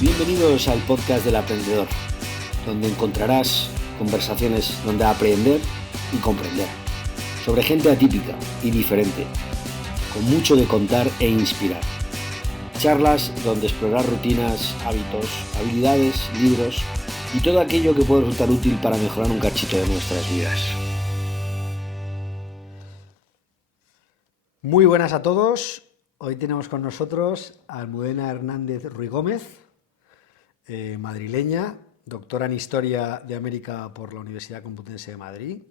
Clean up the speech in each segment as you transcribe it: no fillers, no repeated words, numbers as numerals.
Bienvenidos al podcast del Aprendedor, donde encontrarás conversaciones donde aprender y comprender, sobre gente atípica y diferente, con mucho de contar e inspirar. Charlas donde explorar rutinas, hábitos, habilidades, libros y todo aquello que puede resultar útil para mejorar un cachito de nuestras vidas. Muy buenas a todos. Hoy tenemos con nosotros a Almudena Hernández Ruiz Gómez, madrileña, doctora en Historia de América por la Universidad Complutense de Madrid,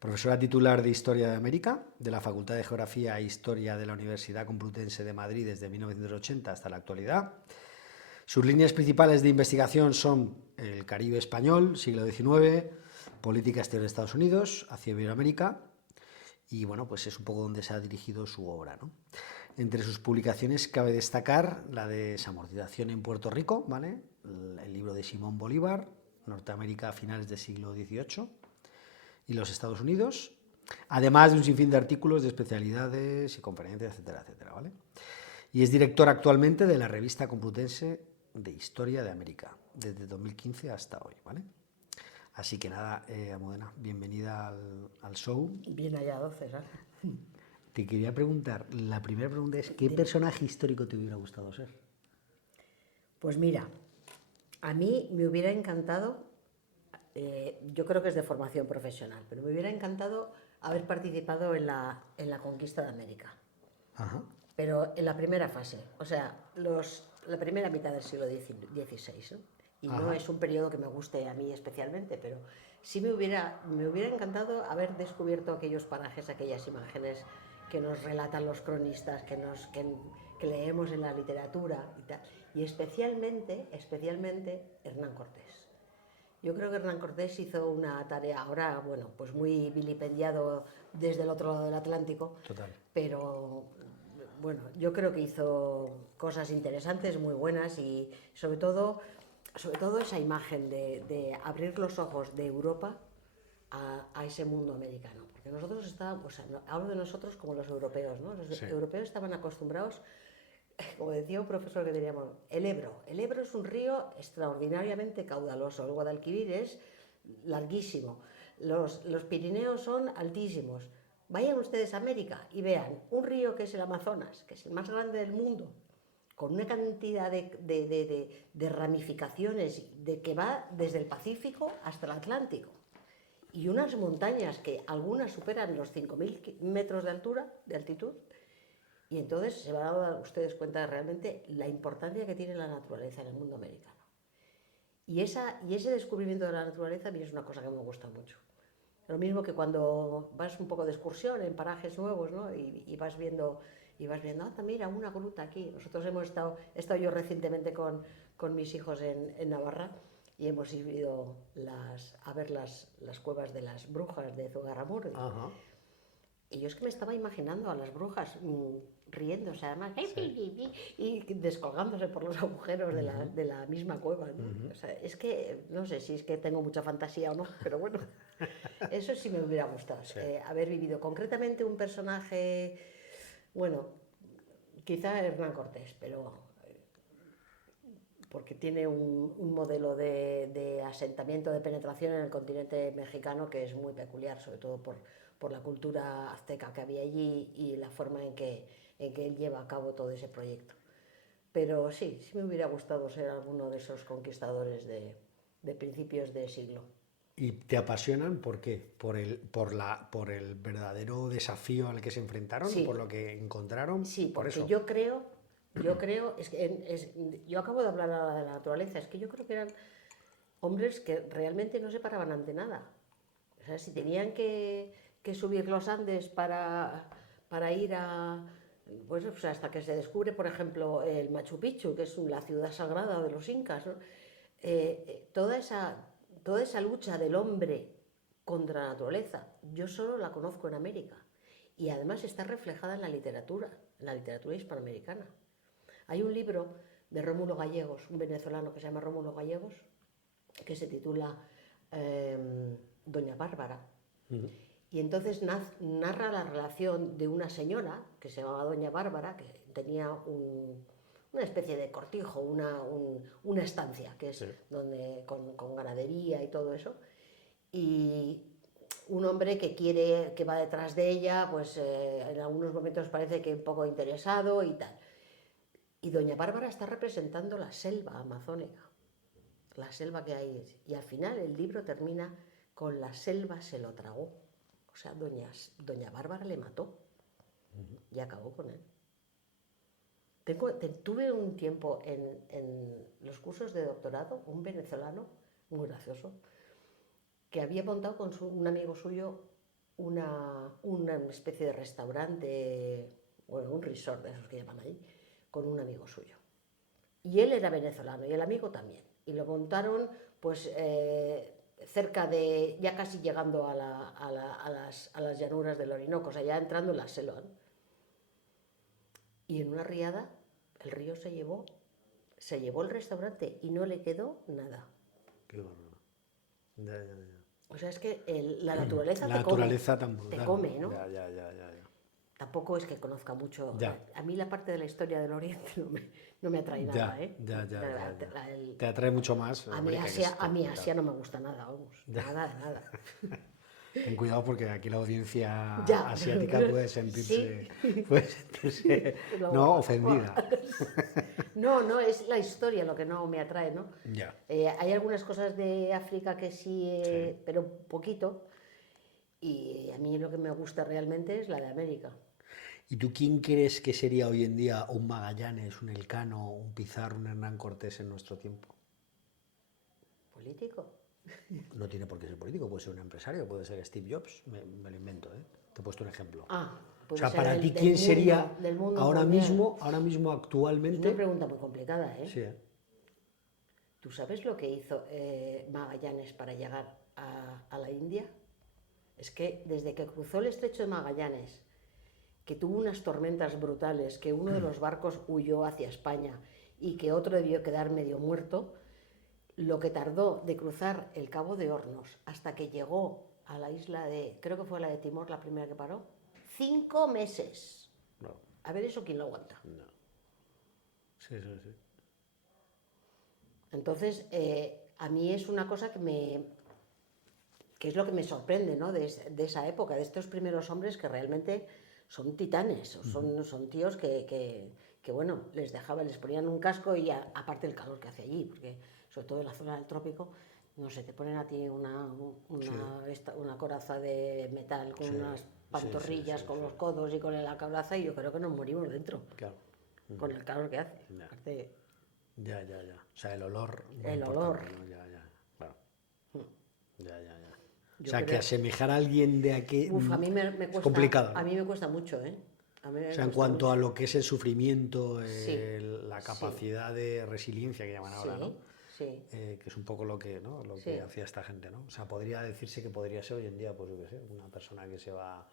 profesora titular de Historia de América de la Facultad de Geografía e Historia de la Universidad Complutense de Madrid desde 1980 hasta la actualidad. Sus líneas principales de investigación son el Caribe español, siglo XIX, política exterior de Estados Unidos hacia Iberoamérica, y bueno, pues es un poco donde se ha dirigido su obra, ¿no? Entre sus publicaciones cabe destacar la de Desamortización en Puerto Rico, ¿vale? El libro de Simón Bolívar, Norteamérica a finales del siglo XVIII y los Estados Unidos, además de un sinfín de artículos de especialidades y conferencias, etcétera, etcétera, ¿vale? Y es director actualmente de la revista Complutense de Historia de América, desde 2015 hasta hoy, ¿vale? Así que nada, Almudena, bienvenida al show. Bien hallado, César. Te quería preguntar, la primera pregunta es, ¿qué personaje histórico te hubiera gustado ser? Pues mira, a mí me hubiera encantado, yo creo que es de formación profesional, pero me hubiera encantado haber participado en la conquista de América. Ajá. Pero en la primera fase, o sea, la primera mitad del siglo XVI, ¿no? Y no es un periodo que me guste a mí especialmente, pero sí me hubiera encantado haber descubierto aquellos parajes, aquellas imágenes que nos relatan los cronistas, que leemos en la literatura y tal. Y especialmente Hernán Cortés. Yo creo que Hernán Cortés hizo una tarea ahora, bueno, pues muy vilipendiado desde el otro lado del Atlántico. Total. Pero bueno, yo creo que hizo cosas interesantes, muy buenas, y sobre todo esa imagen de abrir los ojos de Europa a ese mundo americano. Porque nosotros estábamos, o sea, hablo de nosotros como los europeos, ¿no? Los europeos estaban acostumbrados, como decía un profesor que teníamos, el Ebro. El Ebro es un río extraordinariamente caudaloso, el Guadalquivir es larguísimo, los Pirineos son altísimos. Vayan ustedes a América y vean un río que es el Amazonas, que es el más grande del mundo, con una cantidad de ramificaciones que va desde el Pacífico hasta el Atlántico, y unas montañas que algunas superan los 5.000 metros de altitud, y entonces se van a dar ustedes cuenta de realmente la importancia que tiene la naturaleza en el mundo americano. Y ese descubrimiento de la naturaleza a mí es una cosa que me gusta mucho. Lo mismo que cuando vas un poco de excursión en parajes nuevos, ¿no? y vas viendo, anda, mira, una gruta aquí. Nosotros he estado yo recientemente con mis hijos en Navarra, y hemos ido a ver las cuevas de las brujas de Zugarramurdi. Ajá. Y yo es que me estaba imaginando a las brujas riéndose, además, y descolgándose por los agujeros de la misma cueva, ¿no? O sea, es que, no sé si es que tengo mucha fantasía o no, pero bueno, eso sí me hubiera gustado, haber vivido. Concretamente un personaje, bueno, quizá Hernán Cortés, pero porque tiene un modelo de asentamiento, de penetración en el continente mexicano que es muy peculiar, sobre todo por la cultura azteca que había allí y la forma en que él lleva a cabo todo ese proyecto. Pero sí me hubiera gustado ser alguno de esos conquistadores de principios de siglo. ¿Y te apasionan por qué? ¿Por el verdadero desafío al que se enfrentaron? Sí. ¿Por lo que encontraron? Sí, por porque eso. yo creo, yo acabo de hablar ahora de la naturaleza, es que yo creo que eran hombres que realmente no se paraban ante nada. O sea, si tenían que subir los Andes para ir pues hasta que se descubre, por ejemplo, el Machu Picchu, que es la ciudad sagrada de los incas, ¿no? Toda esa lucha del hombre contra la naturaleza, yo solo la conozco en América, y además está reflejada en la literatura hispanoamericana. Hay un libro de Rómulo Gallegos, un venezolano que se llama Rómulo Gallegos, que se titula Doña Bárbara. Y entonces narra la relación de una señora que se llamaba Doña Bárbara, que tenía una especie de cortijo, una estancia, que es donde con ganadería y todo eso. Y un hombre que va detrás de ella, pues en algunos momentos parece que un poco interesado y tal. Y doña Bárbara está representando la selva amazónica, la selva que hay. Y al final el libro termina con la selva se lo tragó. O sea, doña Bárbara le mató y acabó con él. Tuve un tiempo en los cursos de doctorado, un venezolano muy gracioso, que había montado con un amigo suyo una especie de restaurante, bueno, un resort de esos que llaman ahí, con un amigo suyo. Y él era venezolano y el amigo también. Y lo montaron pues cerca de, ya casi llegando a las llanuras del Orinoco, o sea, ya entrando en la selva. Y en una riada el río se llevó el restaurante y no le quedó nada. Qué bueno. Ya. O sea, es que la naturaleza, te come, ¿no? Ya. Tampoco es que conozca mucho. Ya. A mí la parte de la historia del Oriente no me atrae nada, ¿eh? Ya. Te atrae mucho más. A mí Asia no me gusta nada, vamos. Nada. Ten cuidado porque aquí la audiencia Ya. asiática puede sentirse, Sí. ¿no? Ofendida. No, es la historia lo que no me atrae, ¿no? Ya. Hay algunas cosas de África que sí, pero poquito. Y a mí lo que me gusta realmente es la de América. ¿Y tú quién crees que sería hoy en día un Magallanes, un Elcano, un Pizarro, un Hernán Cortés en nuestro tiempo? ¿Político? No tiene por qué ser político, puede ser un empresario, puede ser Steve Jobs, me lo invento, ¿eh? Te he puesto un ejemplo. O sea, para ti, ¿quién sería ahora mismo, actualmente? Una pregunta muy complicada, ¿eh? Sí. ¿Tú sabes lo que hizo Magallanes para llegar a la India? Es que desde que cruzó el estrecho de Magallanes, que tuvo unas tormentas brutales, que uno de los barcos huyó hacia España y que otro debió quedar medio muerto, lo que tardó de cruzar el Cabo de Hornos hasta que llegó a la isla de, creo que fue la de Timor la primera que paró, 5 meses. No. A ver, ¿eso quién lo aguanta? No. Sí. Entonces, a mí es una cosa que es lo que me sorprende, ¿no? De esa época, de estos primeros hombres que realmente son titanes, son tíos que bueno, les ponían un casco y aparte el calor que hace allí, porque sobre todo en la zona del trópico, no sé, te ponen a ti una coraza de metal con unas pantorrillas, con los codos y con la coraza, y yo creo que nos morimos dentro, Claro. con el calor que hace. Ya. Aparte, Ya. O sea, el olor. El olor. ¿No? Ya. Bueno. Ya. Yo O sea, que creo- asemejar a alguien de aquí a mí me cuesta, es complicado, ¿no? A mí me cuesta mucho, ¿eh? A mí me O sea, en cuesta cuanto mucho. a lo que es el sufrimiento, Sí, la capacidad de resiliencia que llaman ahora, ¿no? Sí. Que es un poco lo que, ¿no? Lo que hacía esta gente, ¿no? O sea, podría decirse que podría ser hoy en día, pues yo qué sé, una persona que se va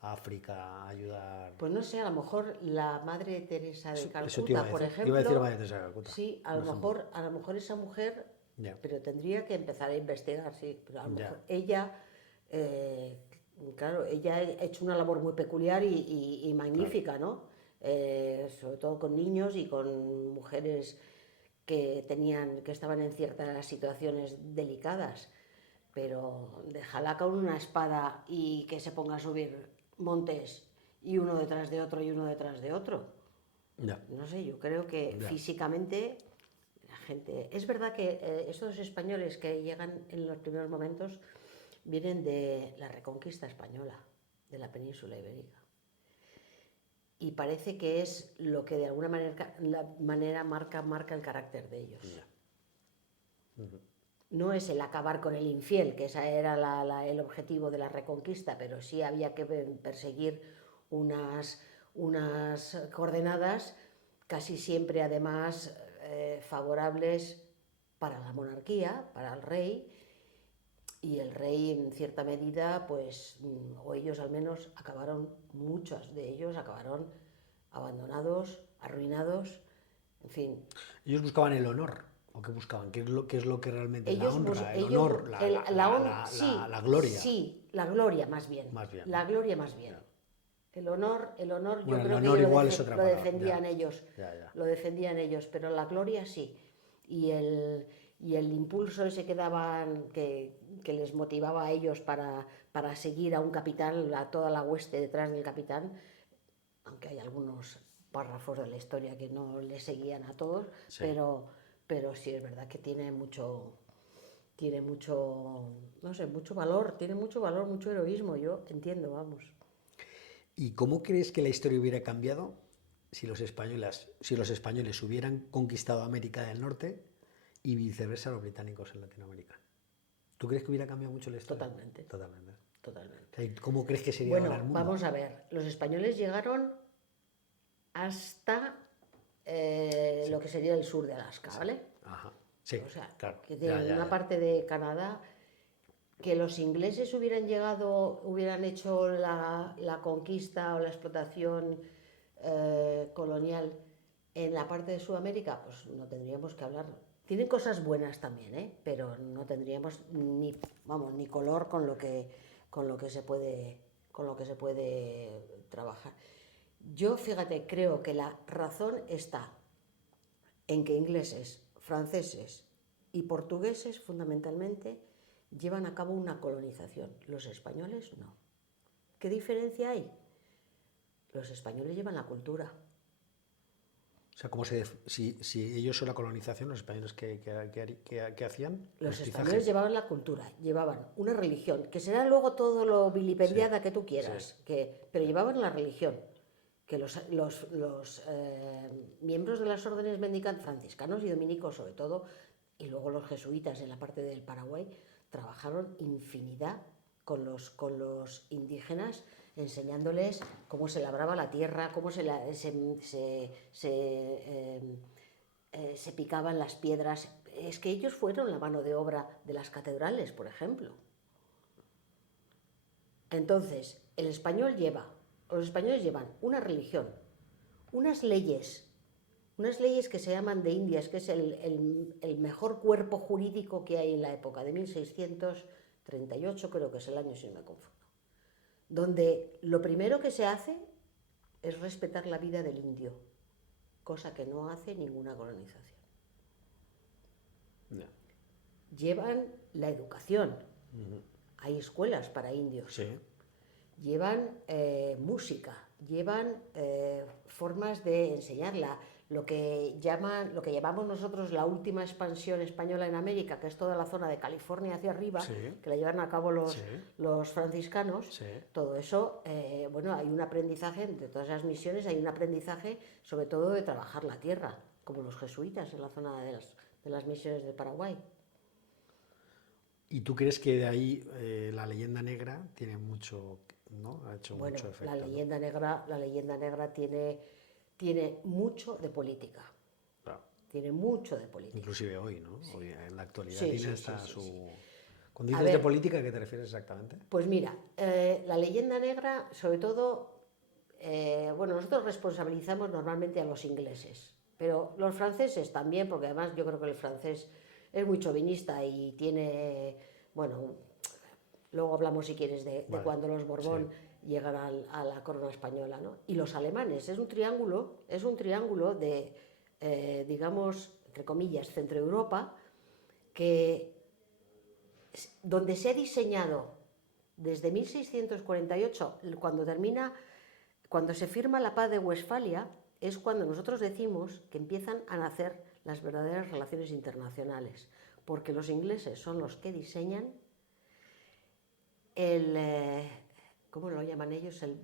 a África a ayudar. Pues no sé, a lo mejor la Madre Teresa de Eso te Calcuta, iba a por decir. ejemplo. Iba a decir Madre Teresa de Calcuta. Sí, a lo mejor esa mujer, Ya. pero tendría que empezar a investigar, sí. Pero a lo Ya. mejor ella, claro, ella ha hecho una labor muy peculiar y magnífica, ¿no? Sobre todo con niños y con mujeres que estaban en ciertas situaciones delicadas. Pero déjala con una espada y que se ponga a subir montes y uno detrás de otro y uno detrás de otro. Ya. No sé, yo creo que físicamente la gente... Es verdad que estos españoles que llegan en los primeros momentos vienen de la Reconquista española, de la península ibérica. Y parece que es lo que de alguna manera marca el carácter de ellos. No es el acabar con el infiel, que ese era el objetivo de la Reconquista, pero sí había que perseguir unas coordenadas casi siempre además favorables para la monarquía, para el rey, y el rey en cierta medida, pues, o ellos al menos muchos de ellos acabaron abandonados, arruinados, en fin. Ellos buscaban el honor. ¿O qué buscaban? ¿Qué es lo que realmente la honra? El ellos, honor, la gloria. Sí, la gloria más bien. Más bien. La gloria más bien. El honor yo Bueno, el creo que honor lo, igual es otra lo palabra, defendían ya. ellos, Ya. lo defendían ellos, pero la gloria sí. Y el impulso ese que daban, que les motivaba a ellos para seguir a un capitán, a toda la hueste detrás del capitán, aunque hay algunos párrafos de la historia que no le seguían a todos, Sí. pero sí es verdad que tiene mucho, no sé, mucho valor, mucho heroísmo, yo entiendo, vamos. ¿Y cómo crees que la historia hubiera cambiado si los españoles hubieran conquistado América del Norte y viceversa los británicos en Latinoamérica? ¿Tú crees que hubiera cambiado mucho la historia? Totalmente. Totalmente. Totalmente. ¿Y cómo crees que sería ahora Bueno, el mundo? vamos a ver, los españoles llegaron hasta lo que sería el sur de Alaska, ¿vale? Ajá. Sí, O sea, claro. que de una parte de Canadá, que los ingleses hubieran llegado, hubieran hecho la conquista o la explotación colonial en la parte de Sudamérica, pues no tendríamos que hablar. Tienen cosas buenas también, pero no tendríamos ni color con lo que se puede trabajar. Yo, fíjate, creo que la razón está en que ingleses, franceses y portugueses fundamentalmente llevan a cabo una colonización. Los españoles no. ¿Qué diferencia hay? Los españoles llevan la cultura. O sea, si ellos son la colonización, los españoles, ¿qué hacían? Los españoles llevaban la cultura, llevaban una religión, que será luego todo lo vilipendiada que tú quieras, pero llevaban la religión. Que los miembros de las órdenes mendicantes, franciscanos y dominicos sobre todo, y luego los jesuitas en la parte del Paraguay, trabajaron infinidad con los indígenas, enseñándoles cómo se labraba la tierra, cómo se picaban las piedras. Es que ellos fueron la mano de obra de las catedrales, por ejemplo. Entonces, los españoles llevan una religión, unas leyes que se llaman de Indias, que es el mejor cuerpo jurídico que hay en la época, de 1638 creo que es el año, si no me confundo, donde lo primero que se hace es respetar la vida del indio, cosa que no hace ninguna colonización. No. Llevan la educación, hay escuelas para indios. Sí. Llevan música, llevan formas de enseñarla, lo que llamamos nosotros la última expansión española en América, que es toda la zona de California hacia arriba, que la llevan a cabo los franciscanos. Todo eso, hay un aprendizaje, entre todas esas misiones hay un aprendizaje sobre todo de trabajar la tierra, como los jesuitas en la zona de las misiones del Paraguay. ¿Y tú crees que de ahí la leyenda negra tiene mucho, ¿no? Ha hecho mucho efecto? La leyenda negra tiene mucho de política. Claro. Tiene mucho de política. Inclusive hoy, ¿no? Sí. Hoy, en la actualidad tiene su... Sí. Cuando dices de política, ¿a qué te refieres exactamente? Pues mira, la leyenda negra, sobre todo, nosotros responsabilizamos normalmente a los ingleses, pero los franceses también, porque además yo creo que el francés es muy chauvinista y tiene, luego hablamos si quieres de cuando los Borbón llegan a la corona española, ¿no? Y los alemanes, es un triángulo de, digamos, entre comillas, Centroeuropa, donde se ha diseñado desde 1648, cuando se firma la paz de Westfalia, es cuando nosotros decimos que empiezan a nacer las verdaderas relaciones internacionales, porque los ingleses son los que diseñan ¿cómo lo llaman ellos? El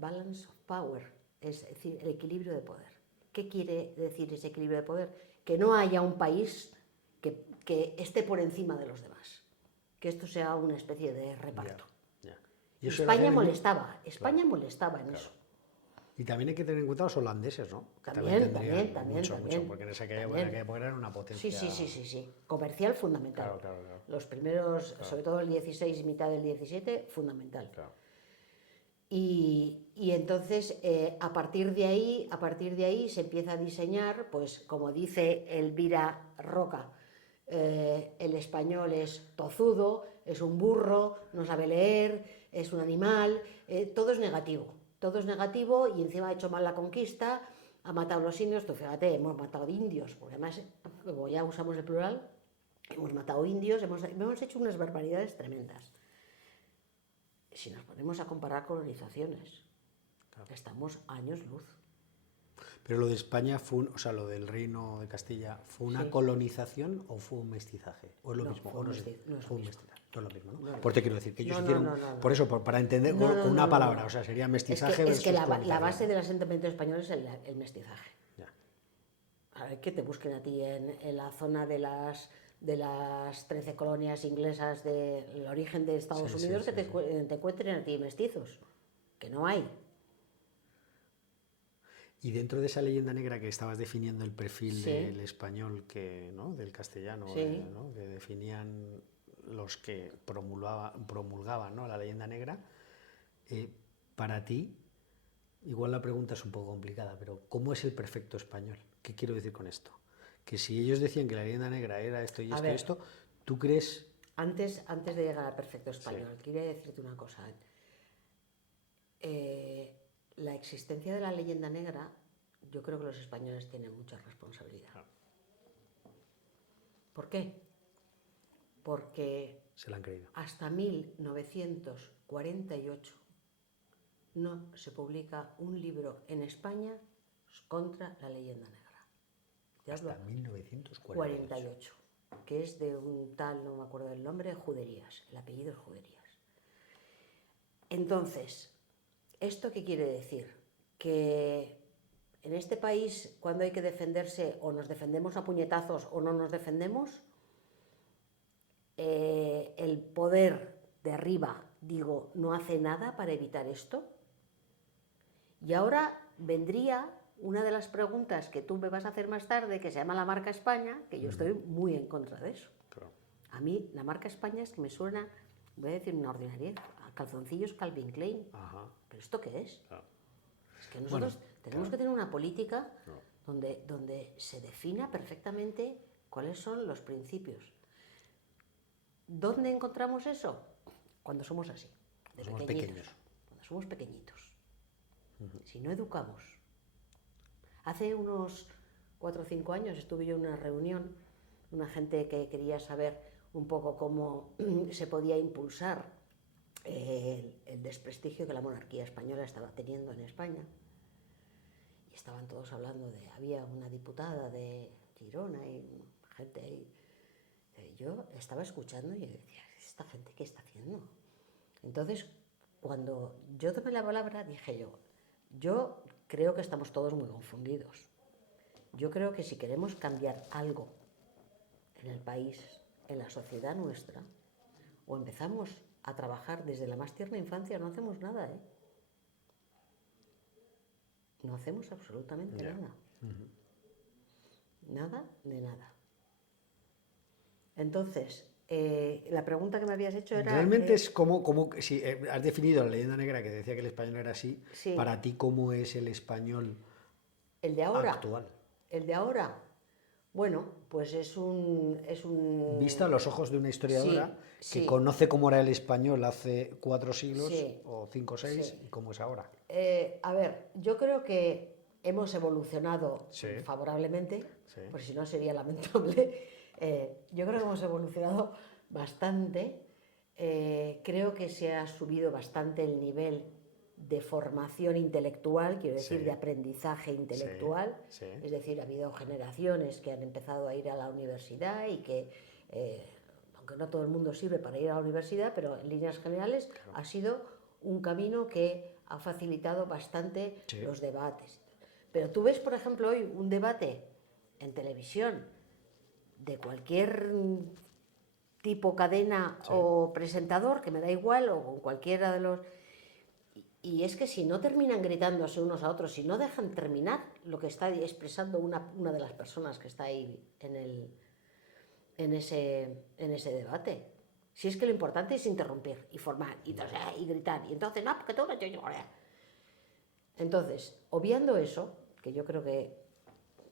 balance of power, es decir, el equilibrio de poder. ¿Qué quiere decir ese equilibrio de poder? Que no haya un país que esté por encima de los demás, que esto sea una especie de reparto. ¿Y España molestaba en eso. Y también hay que tener en cuenta los holandeses, ¿no? Que También, mucho, porque en esa época eran una potencia... Sí. Comercial fundamental. Claro. Los primeros, sobre todo el 16 y mitad del 17, fundamental. Claro. Y entonces, a partir de ahí se empieza a diseñar, pues como dice Elvira Roca, el español es tozudo, es un burro, no sabe leer, es un animal, todo es negativo. todo es negativo y encima ha hecho mal la conquista, ha matado a los indios. Tú fíjate, hemos matado indios, porque además, como ya usamos el plural, hemos matado indios, hemos hecho unas barbaridades tremendas. Si nos ponemos a comparar colonizaciones, estamos años luz. Pero lo de España o sea, lo del Reino de Castilla, ¿fue una Sí. colonización o fue un mestizaje? ¿O es lo No, mismo? fue ¿O un no sé? mestizaje, no es lo Fue un mismo. mestizaje, no es lo mismo, ¿no? No, no. Por te quiero decir que ellos No, hicieron, no. por eso, para entender No, con no, una no, palabra, no. o sea, sería Es mestizaje que, es que versus la colonización. base del asentamiento español es el mestizaje. Ya. A ver, que te busquen a ti en la zona de las 13 colonias inglesas del origen de Estados Sí, sí, Unidos, sí, que sí. te encuentren a ti mestizos, que no hay. Y dentro de esa leyenda negra que estabas definiendo el perfil Sí. del español, ¿no? Del castellano, Sí. ¿no? Que definían los que promulgaban, ¿no? La leyenda negra, para ti, igual la pregunta es un poco complicada, pero ¿cómo es el perfecto español? ¿Qué quiero decir con esto? Que si ellos decían que la leyenda negra era esto y A esto y ver. esto, ¿tú crees? Antes de llegar al perfecto español, quería decirte una cosa. La existencia de la leyenda negra, yo creo que los españoles tienen mucha responsabilidad. ¿Por qué? Porque Se la han creído. hasta 1948 no se publica un libro en España contra la leyenda negra. Te hablo Hasta 1948. 48, que es de un tal, no me acuerdo del nombre, Juderías, el apellido es Juderías. Entonces, ¿esto qué quiere decir? Que en este país, cuando hay que defenderse, o nos defendemos a puñetazos o no nos defendemos, el poder de arriba, digo, no hace nada para evitar esto. Y ahora vendría una de las preguntas que tú me vas a hacer más tarde, que se llama la marca España, que yo estoy muy en contra de eso. Claro. A mí la marca España es que me suena, voy a decir una ordinariedad, a calzoncillos Calvin Klein. Ajá. ¿Pero esto qué es? Claro. Es que nosotros tenemos que tener una política donde se defina perfectamente cuáles son los principios. ¿Dónde encontramos eso? Cuando somos así, de Somos pequeñitos. pequeños. Cuando somos pequeñitos. Si no educamos. Hace unos 4 o 5 años estuve yo en una reunión, una gente que quería saber un poco cómo se podía impulsar el desprestigio que la monarquía española estaba teniendo en España. Y estaban todos hablando había una diputada de Girona y gente ahí. Yo estaba escuchando y yo decía, ¿esta gente qué está haciendo? Entonces, cuando yo tomé la palabra, dije yo creo que estamos todos muy confundidos. Yo creo que si queremos cambiar algo en el país, en la sociedad nuestra, o empezamos a trabajar desde la más tierna infancia, no hacemos nada, ¿eh? No hacemos absolutamente nada. Nada de nada. Entonces, la pregunta que me habías hecho era... Realmente es como si has definido la leyenda negra que decía que el español era así, Sí. para ti, ¿cómo es el español el de ahora. actual? El de ahora. Bueno, pues es un... Visto a los ojos de una historiadora Sí, que sí. conoce cómo era el español hace 4 siglos, Sí. o 5 o 6, Sí. y cómo es ahora. A ver, yo creo que hemos evolucionado Sí. favorablemente, Sí. por si no sería lamentable. Yo creo que hemos evolucionado bastante. Creo que se ha subido bastante el nivel de formación intelectual, quiero decir, Sí. de aprendizaje intelectual. Sí. Es decir, ha habido generaciones que han empezado a ir a la universidad y que, aunque no todo el mundo sirve para ir a la universidad, pero en líneas generales ha sido un camino que ha facilitado bastante Sí. los debates. Pero tú ves, por ejemplo, hoy un debate en televisión de cualquier tipo, cadena o presentador, que me da igual, o con cualquiera de los... Y es que si no terminan gritándose unos a otros, si no dejan terminar lo que está expresando una de las personas que está ahí en ese debate. Si es que lo importante es interrumpir y formar y gritar. Y entonces, no, porque tú no... Entonces, obviando eso, que yo creo que...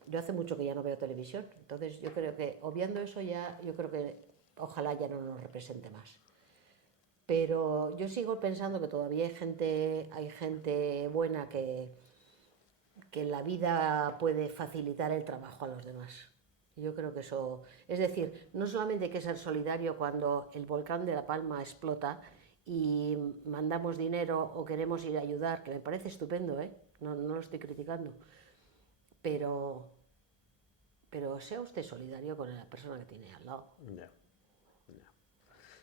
Yo hace mucho que ya no veo televisión, entonces yo creo que, obviando eso ya, yo creo que ojalá ya no nos represente más. pero yo sigo pensando que todavía hay gente buena que en la vida puede facilitar el trabajo a los demás. Yo creo que eso, es decir, no solamente hay que ser solidario cuando el volcán de La Palma explota y mandamos dinero o queremos ir a ayudar, que me parece estupendo, ¿eh? No lo estoy criticando, pero, pero sea usted solidario con la persona que tiene al lado. Ya, ya.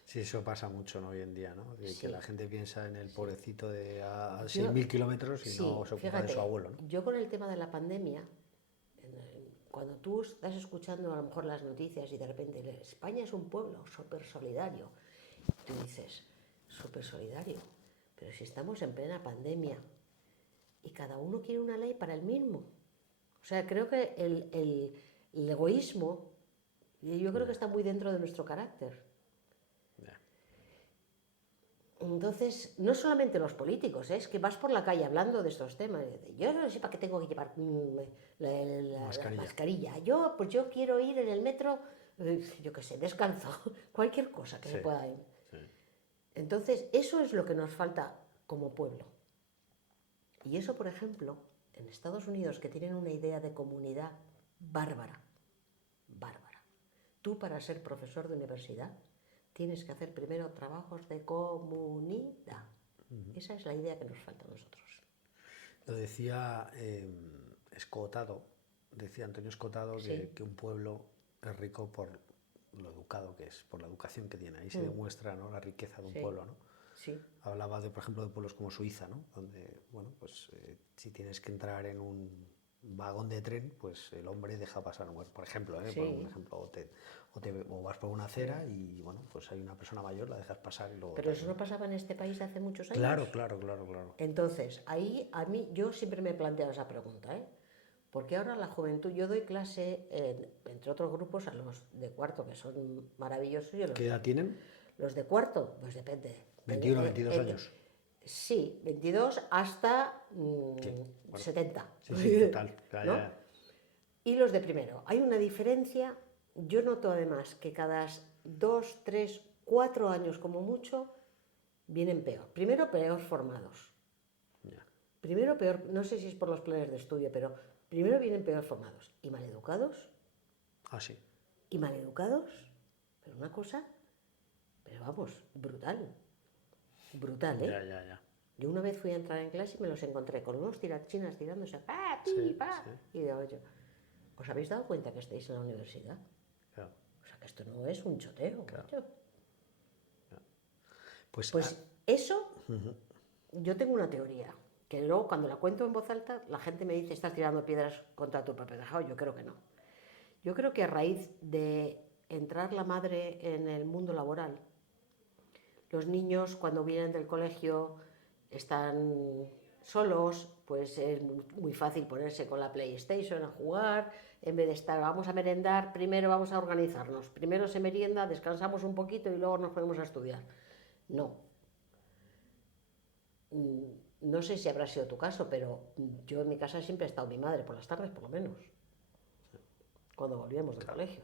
Sí, eso pasa mucho, ¿no? Hoy en día, ¿no? De Sí. que la gente piensa en el pobrecito de a Yo- 6.000 kilómetros y Sí, no se ocupa de fíjate, su abuelo, ¿no? yo con el tema de la pandemia, cuando tú estás escuchando a lo mejor las noticias y de repente España es un pueblo súper solidario, tú dices, súper solidario, pero si estamos en plena pandemia y cada uno quiere una ley para el mismo. O sea, creo que el egoísmo, yo creo que está muy dentro de nuestro carácter. Ya. Entonces, no solamente los políticos, es que vas por la calle hablando de estos temas. Yo no sé para qué tengo que llevar la mascarilla. Pues yo quiero ir en el metro, yo qué sé, descalzo, cualquier cosa que se pueda ir. Sí. Entonces, eso es lo que nos falta como pueblo. Y eso, por ejemplo, en Estados Unidos, que tienen una idea de comunidad bárbara, bárbara. Tú, para ser profesor de universidad, tienes que hacer primero trabajos de comunidad. Esa es la idea que nos falta a nosotros. Lo decía Escotado, decía Antonio Escotado Sí. que un pueblo es rico por lo educado que es, por la educación que tiene. Ahí se demuestra, ¿no?, la riqueza de un Sí. pueblo, ¿no? Sí. Hablaba, por ejemplo, de pueblos como Suiza, ¿no? Donde, bueno, pues si tienes que entrar en un vagón de tren, pues el hombre deja pasar, por ejemplo, Sí. por un ejemplo, o vas por una acera y, bueno, pues hay una persona mayor, la dejas pasar y luego... Pero eso no pasaba en este país hace muchos años. Claro. Entonces, ahí a mí, yo siempre me he planteado esa pregunta, ¿eh? Porque ahora la juventud, yo doy clase, entre otros grupos, a los de cuarto, que son maravillosos. Y ¿Qué edad tienen? Los de cuarto, pues depende. 21, 22 años. Sí, 22 hasta 70. Sí, total. ¿No? Y los de primero. Hay una diferencia. Yo noto además que cada 2, 3, 4 años como mucho vienen peor. Primero, peor formados. Ya. Primero, peor, no sé si es por los planes de estudio, pero primero vienen peor formados. Y maleducados. Ah, sí. Y maleducados. Pero una cosa, pero vamos, brutal. Brutal, ¿eh? Ya. Yo una vez fui a entrar en clase y me los encontré con unos tirachinas tirándose, Sí. y digo yo, ¿os habéis dado cuenta que estáis en la universidad? Claro. O sea, que esto no es un choteo, macho. Pues Eso, yo tengo una teoría, que luego cuando la cuento en voz alta, la gente me dice, estás tirando piedras contra tu propio tejado. Yo creo que no. Yo creo que a raíz de entrar la madre en el mundo laboral, los niños cuando vienen del colegio están solos, pues es muy fácil ponerse con la PlayStation a jugar, en vez de estar, vamos a merendar, primero vamos a organizarnos, primero se merienda, descansamos un poquito y luego nos ponemos a estudiar. No. No sé si habrá sido tu caso, pero yo en mi casa siempre ha estado mi madre, por las tardes por lo menos, cuando volvíamos del colegio.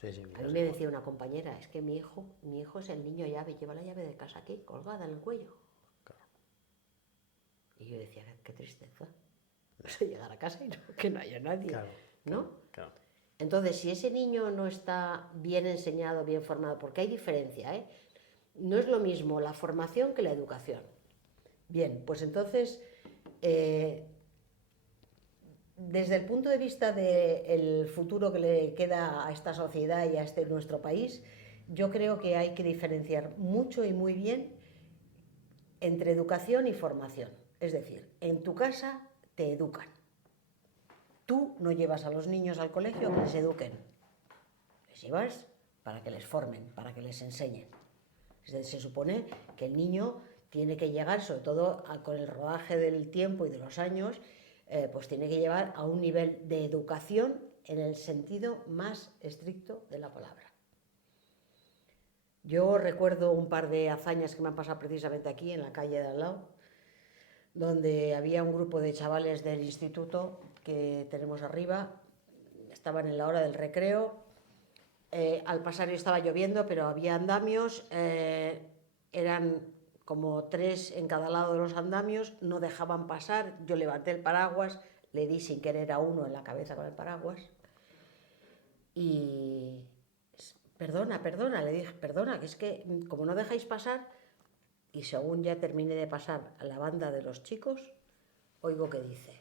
Sí, A mí me decía una compañera, es que mi hijo es el niño llave, lleva la llave de casa aquí, colgada en el cuello. Claro. Y yo decía, qué tristeza. Llegar a casa y que no haya nadie, Claro, ¿no? Claro. Entonces, si ese niño no está bien enseñado, bien formado, porque hay diferencia, ¿eh? No es lo mismo la formación que la educación. Bien, pues entonces, desde el punto de vista del futuro que le queda a esta sociedad y a nuestro país, yo creo que hay que diferenciar mucho y muy bien entre educación y formación. Es decir, en tu casa te educan. Tú no llevas a los niños al colegio que les eduquen. Les llevas para que les formen, para que les enseñen. Se supone que el niño tiene que llegar, sobre todo con el rodaje del tiempo y de los años, pues tiene que llevar a un nivel de educación en el sentido más estricto de la palabra. Yo recuerdo un par de hazañas que me han pasado precisamente aquí, en la calle de al lado, donde había un grupo de chavales del instituto que tenemos arriba, estaban en la hora del recreo, al pasar estaba lloviendo, pero había andamios, eran como 3 en cada lado de los andamios, no dejaban pasar, yo levanté el paraguas, le di sin querer a uno en la cabeza con el paraguas y... Perdona, le dije, perdona, que es que como no dejáis pasar, y según ya terminé de pasar a la banda de los chicos, oigo que dice: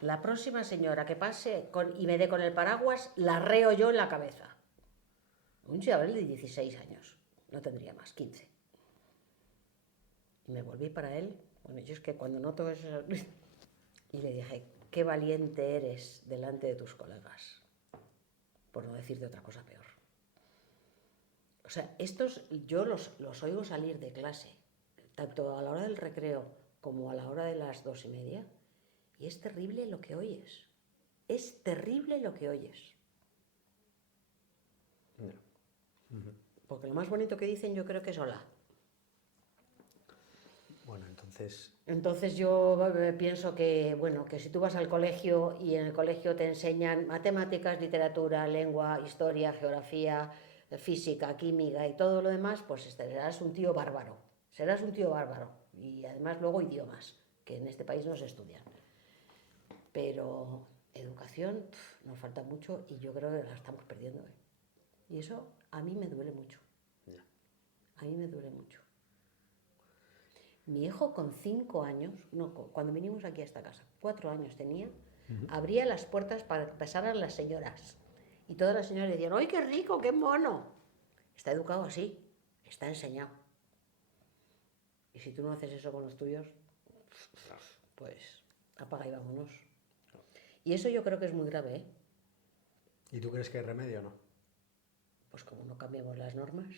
la próxima señora que pase y me dé con el paraguas, la reo yo en la cabeza. Un chaval de 16 años, no tendría más, 15. Y me volví para él, bueno, yo es que cuando noto eso... Y le dije, qué valiente eres delante de tus colegas, por no decirte otra cosa peor. O sea, estos yo los oigo salir de clase, tanto a la hora del recreo como a la hora de las 2:30, y es terrible lo que oyes. Es terrible lo que oyes. No. Porque lo más bonito que dicen yo creo que es hola. Bueno, entonces... Entonces yo pienso que, bueno, que si tú vas al colegio y en el colegio te enseñan matemáticas, literatura, lengua, historia, geografía, física, química y todo lo demás, pues serás un tío bárbaro. Serás un tío bárbaro. Y además luego idiomas, que en este país no se estudian. Pero educación nos falta mucho y yo creo que la estamos perdiendo. Y eso a mí me duele mucho. A mí me duele mucho. Mi hijo con 5 años, no, cuando vinimos aquí a esta casa, 4 años tenía, abría las puertas para que pasaran las señoras. Y todas las señoras le decían, ¡ay, qué rico, qué mono! Está educado así, está enseñado. Y si tú no haces eso con los tuyos, pues apaga y vámonos. Y eso yo creo que es muy grave, ¿eh? ¿Y tú crees que hay remedio o no? Pues como no cambiamos las normas.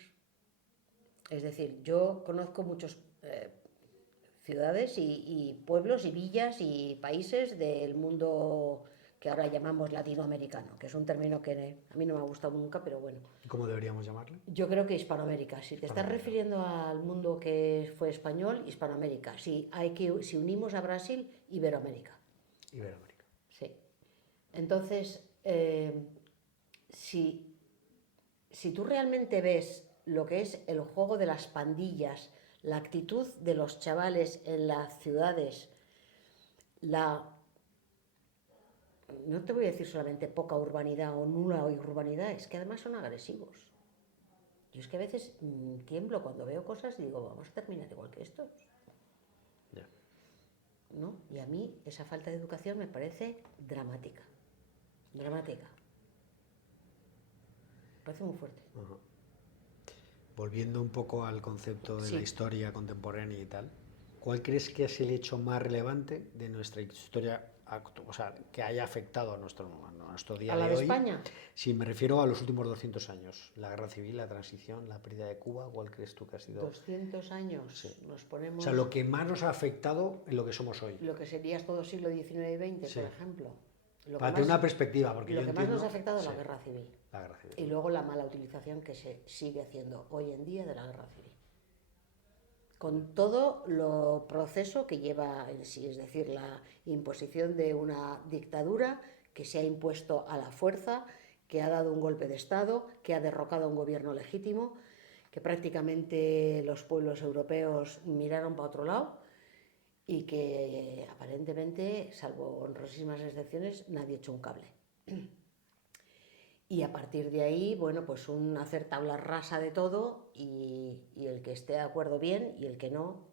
Es decir, yo conozco muchos ciudades y pueblos y villas y países del mundo que ahora llamamos latinoamericano, que es un término que a mí no me ha gustado nunca, pero bueno. ¿Cómo deberíamos llamarle? Yo creo que Hispanoamérica. Si te estás refiriendo al mundo que fue español, Hispanoamérica. Si unimos a Brasil, Iberoamérica. Iberoamérica. Sí. Entonces, si tú realmente ves lo que es el juego de las pandillas, la actitud de los chavales en las ciudades, no te voy a decir solamente poca urbanidad o nula urbanidad, es que además son agresivos. Yo es que a veces tiemblo cuando veo cosas y digo, vamos a terminar igual que estos. Yeah. ¿No? Y a mí esa falta de educación me parece dramática. Dramática. Me parece muy fuerte. Uh-huh. Volviendo un poco al concepto de la historia contemporánea y tal, ¿cuál crees que es el hecho más relevante de nuestra historia, o sea, que haya afectado a nuestro día de hoy? ¿A la de España? Sí, me refiero a los últimos 200 años. La guerra civil, la transición, la pérdida de Cuba, ¿cuál crees tú que ha sido? 200 años, sí. Nos ponemos... O sea, lo que más nos ha afectado en lo que somos hoy. Lo que sería todo siglo XIX y XX, sí. Por ejemplo. Para tener una perspectiva, porque lo que más nos ha afectado es la guerra civil. La guerra civil. Y luego la mala utilización que se sigue haciendo hoy en día de la guerra civil. Con todo lo proceso que lleva en sí, es decir, la imposición de una dictadura que se ha impuesto a la fuerza, que ha dado un golpe de Estado, que ha derrocado a un gobierno legítimo, que prácticamente los pueblos europeos miraron para otro lado y que aparentemente, salvo honrosísimas excepciones, nadie echó un cable. Y a partir de ahí, bueno, pues hacer tabla rasa de todo y el que esté de acuerdo bien y el que no,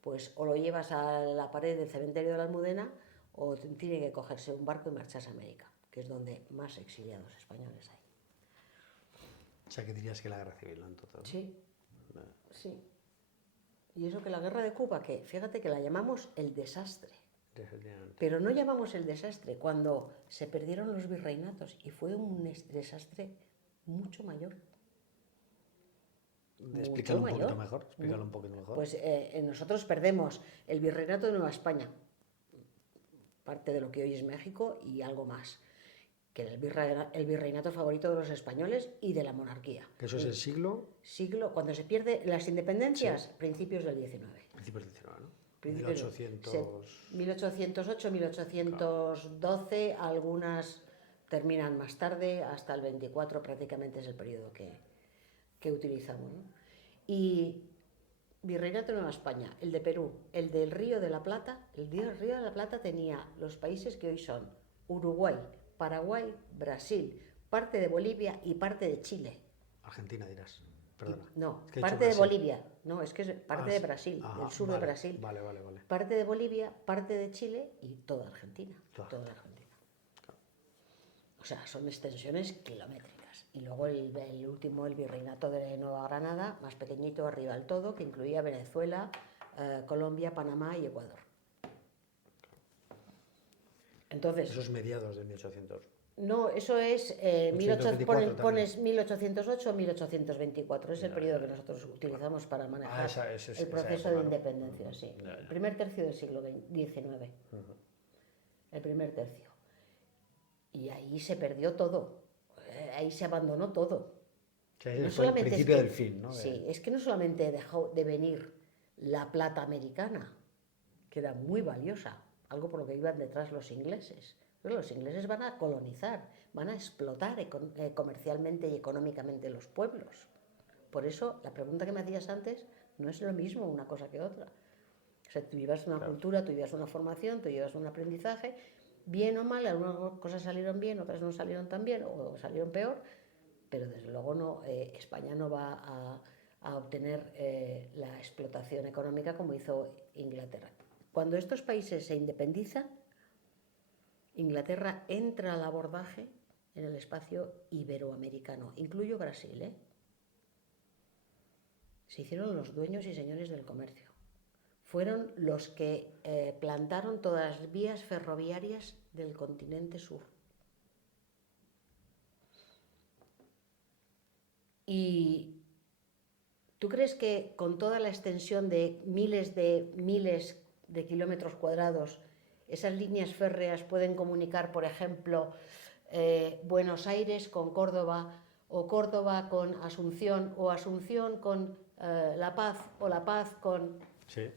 pues o lo llevas a la pared del cementerio de la Almudena o tiene que cogerse un barco y marcharse a América, que es donde más exiliados españoles hay. O sea, que dirías que la guerra civil, ¿no? En todo, ¿no? Sí, sí. Y eso que la guerra de Cuba, que fíjate que la llamamos el desastre. Pero no llamamos el desastre cuando se perdieron los virreinatos y fue un desastre mucho mayor. Explícalo un poquito mejor. Pues nosotros perdemos el virreinato de Nueva España, parte de lo que hoy es México y algo más, que era el virreinato favorito de los españoles y de la monarquía. ¿Que eso es el siglo? Cuando se pierden las independencias, sí. Principios del XIX. Principios del XIX, ¿no? 1808, 1812, algunas terminan más tarde, hasta el 24 prácticamente es el periodo que utilizamos, ¿no? Y Virreinato de Nueva España, el de Perú, el del Río de la Plata, el del Río de la Plata tenía los países que hoy son Uruguay, Paraguay, Brasil, parte de Bolivia y parte de Chile. Argentina dirás, perdona. No, Es que he parte dicho de Brasil. Bolivia, no, es que es parte de Brasil, Ajá, del sur vale, de Brasil. Vale. Parte de Bolivia, parte de Chile y toda Argentina. Toda Argentina. O sea, son extensiones kilométricas. Y luego el último, el Virreinato de Nueva Granada, más pequeñito arriba del todo, que incluía Venezuela, Colombia, Panamá y Ecuador. Entonces, Esos mediados de 1800. no, eso es pones 1808 o 1824, es el periodo que nosotros utilizamos para manejar el proceso de independencia, sí. El primer tercio del siglo XIX. El primer tercio. Y ahí se perdió todo, ahí se abandonó todo. No fue el principio del fin, ¿no? Sí, es que no solamente dejó de venir la plata americana, que era muy valiosa, algo por lo que iban detrás los ingleses. Pero los ingleses van a colonizar, van a explotar comercialmente y económicamente los pueblos. Por eso, la pregunta que me hacías antes no es lo mismo una cosa que otra. O sea, tú llevas una cultura, tú llevas una formación, tú llevas un aprendizaje, bien o mal, algunas cosas salieron bien, otras no salieron tan bien o salieron peor, pero desde luego no, España no va a obtener la explotación económica como hizo Inglaterra. Cuando estos países se independizan, Inglaterra entra al abordaje en el espacio iberoamericano, incluyo Brasil, ¿eh? Se hicieron los dueños y señores del comercio. Fueron los que plantaron todas las vías ferroviarias del continente sur. ¿Y tú crees que con toda la extensión de miles de kilómetros cuadrados, esas líneas férreas pueden comunicar, por ejemplo, Buenos Aires con Córdoba, o Córdoba con Asunción, o Asunción con La Paz, o La Paz con... Sí.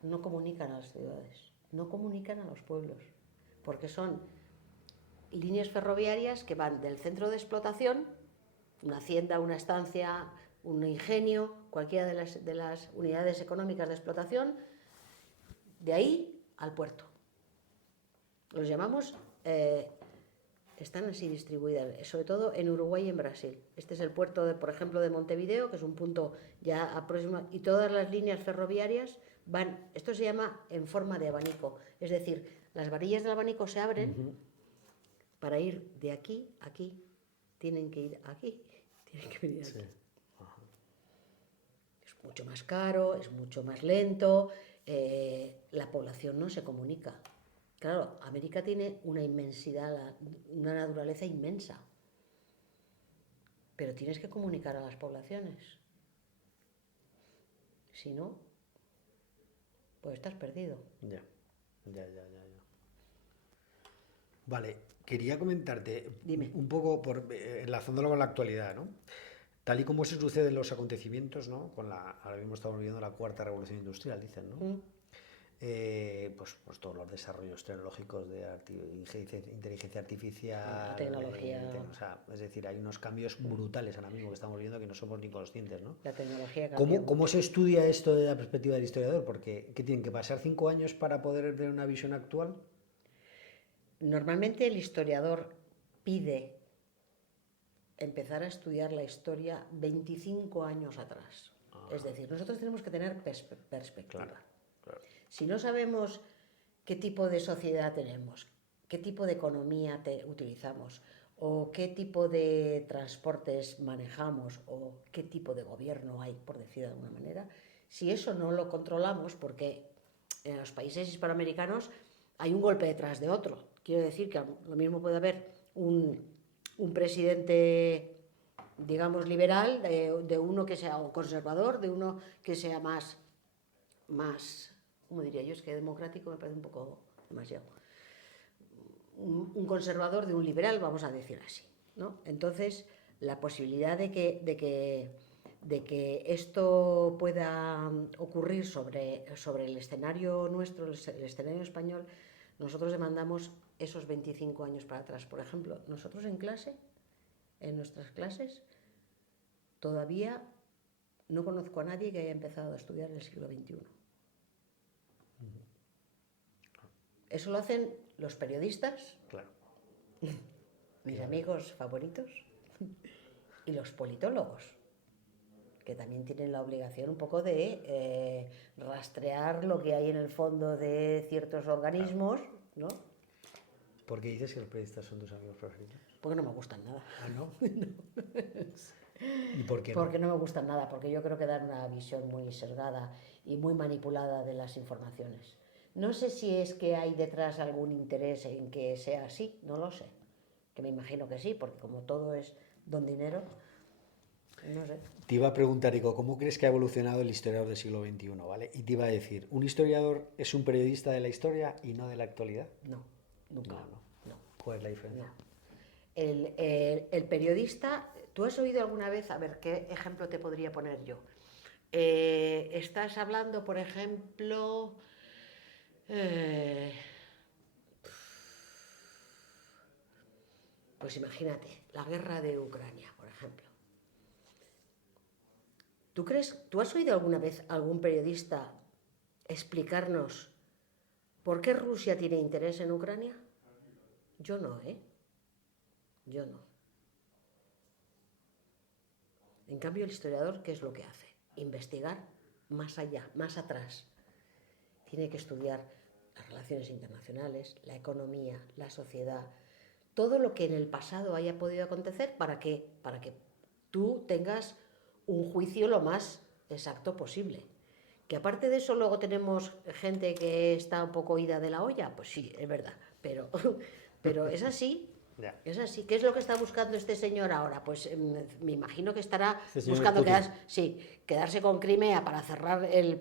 No comunican a las ciudades, no comunican a los pueblos, porque son líneas ferroviarias que van del centro de explotación, una hacienda, una estancia, un ingenio, cualquiera de las unidades económicas de explotación, de ahí al puerto. Los llamamos, están así distribuidas, sobre todo en Uruguay y en Brasil. Este es el puerto, por ejemplo, de Montevideo, que es un punto ya próximo, y todas las líneas ferroviarias van, esto se llama en forma de abanico, es decir, las varillas del abanico se abren para ir de aquí a aquí, tienen que ir aquí, tienen que venir aquí. Sí. Es mucho más caro, es mucho más lento, la población no se comunica. Claro, América tiene una inmensidad, una naturaleza inmensa, pero tienes que comunicar a las poblaciones. Si no, pues estás perdido. Ya. Vale, quería comentarte un poco, enlazándolo con la actualidad, ¿no? Tal y como se suceden los acontecimientos, ¿no? Ahora mismo estamos viviendo la cuarta revolución industrial, dicen, ¿no? Pues todos los desarrollos tecnológicos de inteligencia artificial, la tecnología. Es decir, hay unos cambios brutales ahora mismo que estamos viendo que no somos ni conscientes, ¿no? La tecnología cambia. ¿Cómo se estudia esto desde la perspectiva del historiador? Porque ¿qué tienen que pasar 5 años para poder tener una visión actual? Normalmente el historiador pide empezar a estudiar la historia 25 años atrás. Es decir, nosotros tenemos que tener perspectiva. Claro. Si no sabemos qué tipo de sociedad tenemos, qué tipo de economía utilizamos, o qué tipo de transportes manejamos, o qué tipo de gobierno hay, por decir de alguna manera, si eso no lo controlamos, porque en los países hispanoamericanos hay un golpe detrás de otro. Quiero decir que lo mismo puede haber un presidente, digamos, liberal, de uno que sea conservador, de uno que sea más, ¿cómo diría yo? Es que democrático me parece un poco demasiado. Un conservador de un liberal, vamos a decir así, ¿no? Entonces, la posibilidad de que esto pueda ocurrir sobre el escenario nuestro, el escenario español, nosotros demandamos esos 25 años para atrás. Por ejemplo, nosotros en nuestras clases, todavía no conozco a nadie que haya empezado a estudiar el siglo XXI. Eso lo hacen los periodistas, Claro. mis amigos favoritos, y los politólogos, que también tienen la obligación un poco de rastrear lo que hay en el fondo de ciertos organismos, ¿no? ¿Por qué dices que los periodistas son tus amigos preferidos? Porque no me gustan nada. Ah, ¿no? ¿Y por qué no? Porque no me gustan nada, porque yo creo que dan una visión muy sesgada y muy manipulada de las informaciones. No sé si es que hay detrás algún interés en que sea así, no lo sé. Que me imagino que sí, porque como todo es don dinero, no sé. Te iba a preguntar, Rico, ¿cómo crees que ha evolucionado el historiador del siglo XXI, ¿vale? Y te iba a decir, ¿un historiador es un periodista de la historia y no de la actualidad? No, nunca. No. ¿Cuál es la diferencia? No. El periodista, ¿tú has oído alguna vez, a ver, qué ejemplo te podría poner yo? Estás hablando, por ejemplo, pues imagínate, la guerra de Ucrania, por ejemplo. ¿Tú has oído alguna vez algún periodista explicarnos por qué Rusia tiene interés en Ucrania? Yo no, ¿eh? Yo no. En cambio, el historiador, ¿qué es lo que hace? Investigar más allá, más atrás. Tiene que estudiar las relaciones internacionales, la economía, la sociedad, todo lo que en el pasado haya podido acontecer para que tú tengas un juicio lo más exacto posible. Que aparte de eso luego tenemos gente que está un poco ida de la olla, pues sí, es verdad, pero es así. Ya. Es así. ¿Qué es lo que está buscando este señor ahora? Pues me imagino que estará señor buscando Putin. quedarse con Crimea para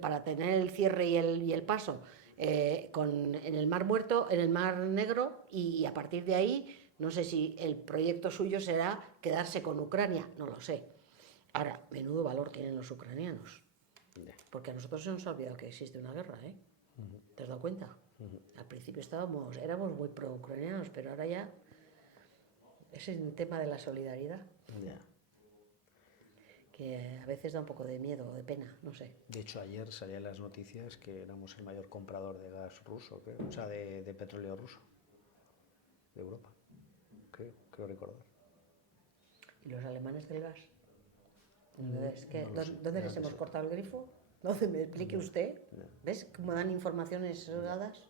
para tener el cierre y el paso en el Mar Muerto, en el Mar Negro, y a partir de ahí no sé si el proyecto suyo será quedarse con Ucrania, no lo sé. Ahora, menudo valor tienen los ucranianos, porque a nosotros se nos ha olvidado que existe una guerra, ¿eh? ¿Te has dado cuenta? Al principio éramos muy pro-ucranianos, pero ahora ya ese es el tema de la solidaridad, Ya. que a veces da un poco de miedo o de pena, no sé. De hecho, ayer salían las noticias que éramos el mayor comprador de gas ruso, creo, o sea, de petróleo ruso, de Europa. Creo recordar. ¿Y los alemanes del gas? No lo sé. ¿Dónde les hemos cortado el grifo? ¿Dónde me explique usted? No. ¿Ves cómo dan informaciones sesgadas?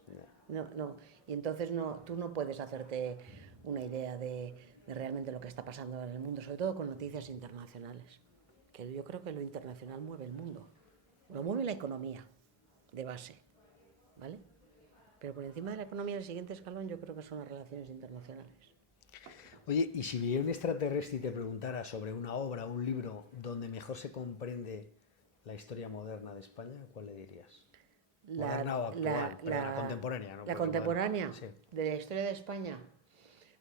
No. Y entonces tú no puedes hacerte una idea de realmente lo que está pasando en el mundo, sobre todo con noticias internacionales. Que yo creo que lo internacional mueve el mundo. Lo mueve la economía, de base, ¿vale? Pero por encima de la economía, el siguiente escalón yo creo que son las relaciones internacionales. Oye, y si viniera un extraterrestre y te preguntara sobre una obra, un libro, donde mejor se comprende la historia moderna de España, ¿cuál le dirías? ¿Moderna o actual? Pero la contemporánea, ¿no? La contemporánea, sí. De la historia de España.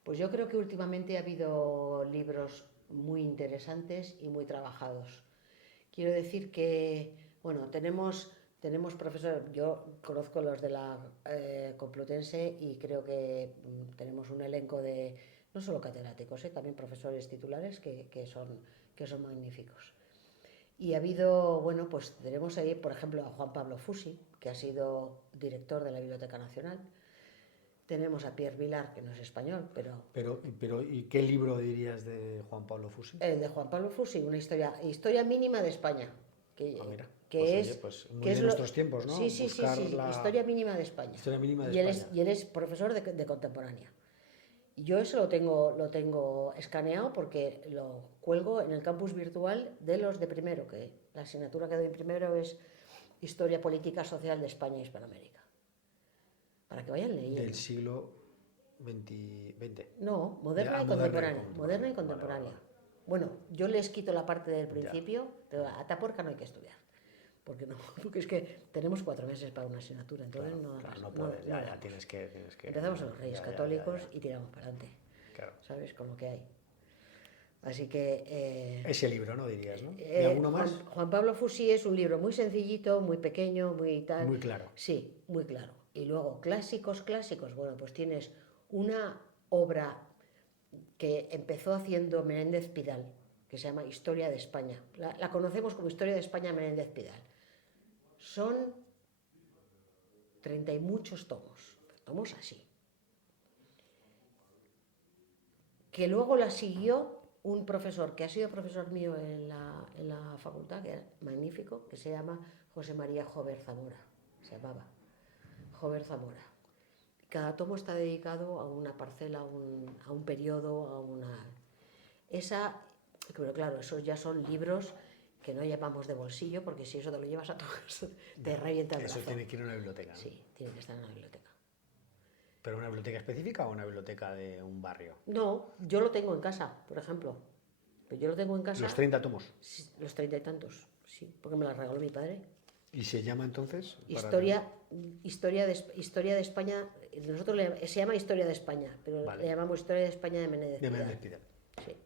Pues yo creo que últimamente ha habido libros muy interesantes y muy trabajados. Quiero decir que, bueno, tenemos profesores, yo conozco los de la Complutense y creo que tenemos un elenco de, no solo catedráticos, también profesores titulares que son magníficos. Y ha habido, bueno, pues tenemos ahí, por ejemplo, a Juan Pablo Fusi, que ha sido director de la Biblioteca Nacional. Tenemos a Pierre Vilar, que no es español, Pero ¿y qué libro dirías de Juan Pablo Fusi? El de Juan Pablo Fusi, una historia mínima de España. Mira, que pues, es, oye, pues muy que de es nuestros tiempos, ¿no? Sí, historia mínima de España. Historia mínima de y España. Él es profesor de contemporánea. Y yo eso lo tengo escaneado porque lo cuelgo en el campus virtual de los de primero, que la asignatura que doy en primero es Historia Política Social de España y Hispanoamérica. Para que vayan leyendo. Del siglo XX. No, moderna y contemporánea. Vale. Bueno, yo les quito la parte del principio, pero a Taporca no hay que estudiar. Porque es que tenemos 4 meses para una asignatura, entonces no puedes, ya tienes que... Empezamos en los Reyes Católicos y tiramos para adelante. Claro. ¿Sabes? Con lo que hay. Así que... ese libro, ¿no? Dirías, ¿no? ¿Y alguno más? Juan Pablo Fusi es un libro muy sencillito, muy pequeño, muy tal... Muy claro. Sí, muy claro. Y luego, clásicos, bueno, pues tienes una obra que empezó haciendo Menéndez Pidal, que se llama Historia de España. La conocemos como Historia de España Menéndez Pidal. Son 30 y muchos tomos así. Que luego la siguió un profesor, que ha sido profesor mío en la facultad, que era magnífico, que se llama José María Jover Zamora, se llamaba Jover Zamora. Cada tomo está dedicado a una parcela, a un periodo, a una... Pero claro, esos ya son libros que no llevamos de bolsillo, porque si eso te lo llevas a tu casa, te revienta el brazo. Eso tiene que ir a una biblioteca, ¿no? Sí, tiene que estar en una biblioteca. ¿Pero una biblioteca específica o una biblioteca de un barrio? No, yo lo tengo en casa, por ejemplo. Pues yo lo tengo en casa. ¿Los 30 tomos? Sí, los 30 y tantos, sí, porque me las regaló mi padre. ¿Y se llama entonces? Historia de España, nosotros se llama Historia de España, pero vale. Le llamamos Historia de España de Menéndez Pidal. De Menéndez Pidal. Sí.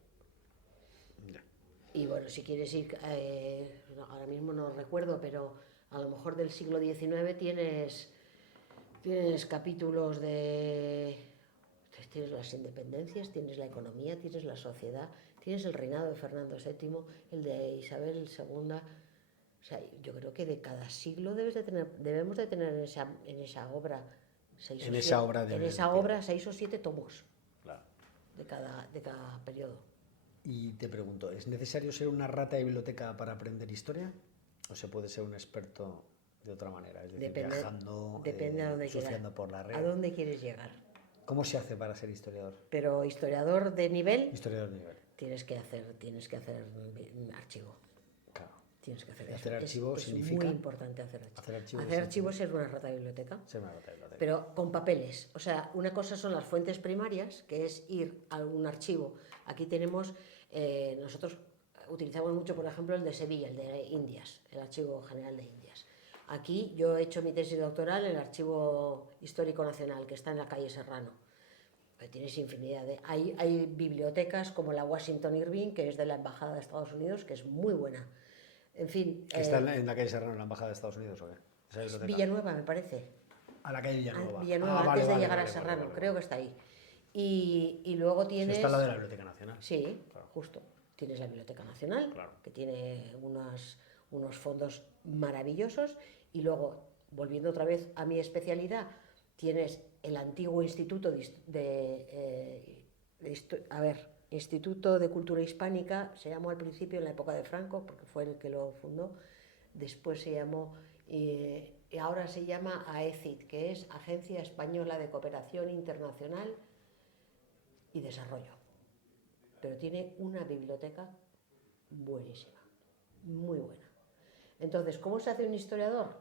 Ya. Y bueno, si quieres ir, ahora mismo no recuerdo, pero a lo mejor del siglo XIX tienes capítulos tienes las independencias, tienes la economía, tienes la sociedad, tienes el reinado de Fernando VII, el de Isabel II. O sea, yo creo que de cada siglo debemos de tener en esa obra 6 o 7 tomos. Claro. De cada periodo. Y te pregunto, ¿es necesario ser una rata de biblioteca para aprender historia? ¿O se puede ser un experto de otra manera? Es decir, viajando, depende a dónde surfeando por la red. ¿A dónde quieres llegar? ¿Cómo se hace para ser historiador? Pero historiador de nivel, Historiador de nivel. tienes que hacer archivo. Claro. Tienes que hacer Y eso. hacer archivo significa... Es muy importante hacer archivo. Hacer archivo es ser una rata de biblioteca. Ser una rata de biblioteca. Pero con papeles. O sea, una cosa son las fuentes primarias, que es ir a un archivo. Aquí tenemos, nosotros utilizamos mucho, por ejemplo, el de Sevilla, el de Indias, el Archivo General de Indias. Aquí yo he hecho mi tesis doctoral en el Archivo Histórico Nacional, que está en la calle Serrano. Tienes infinidad de... Hay bibliotecas como la Washington Irving, que es de la Embajada de Estados Unidos, que es muy buena. En fin... ¿Está en la calle Serrano, en la Embajada de Estados Unidos o qué? ¿Esa biblioteca? Villanueva, me parece. A la calle Villanueva. Villanueva, antes de llegar a Serrano, creo que está ahí. Y luego tienes... Está la de la Biblioteca Nacional. Sí, claro. Justo. Tienes la Biblioteca Nacional, claro, que tiene unos fondos maravillosos. Y luego, volviendo otra vez a mi especialidad, tienes el antiguo Instituto Instituto de Cultura Hispánica, se llamó al principio en la época de Franco, porque fue el que lo fundó. Después se llamó... y ahora se llama AECID, que es Agencia Española de Cooperación Internacional y Desarrollo. Pero tiene una biblioteca buenísima, muy buena. Entonces, ¿cómo se hace un historiador?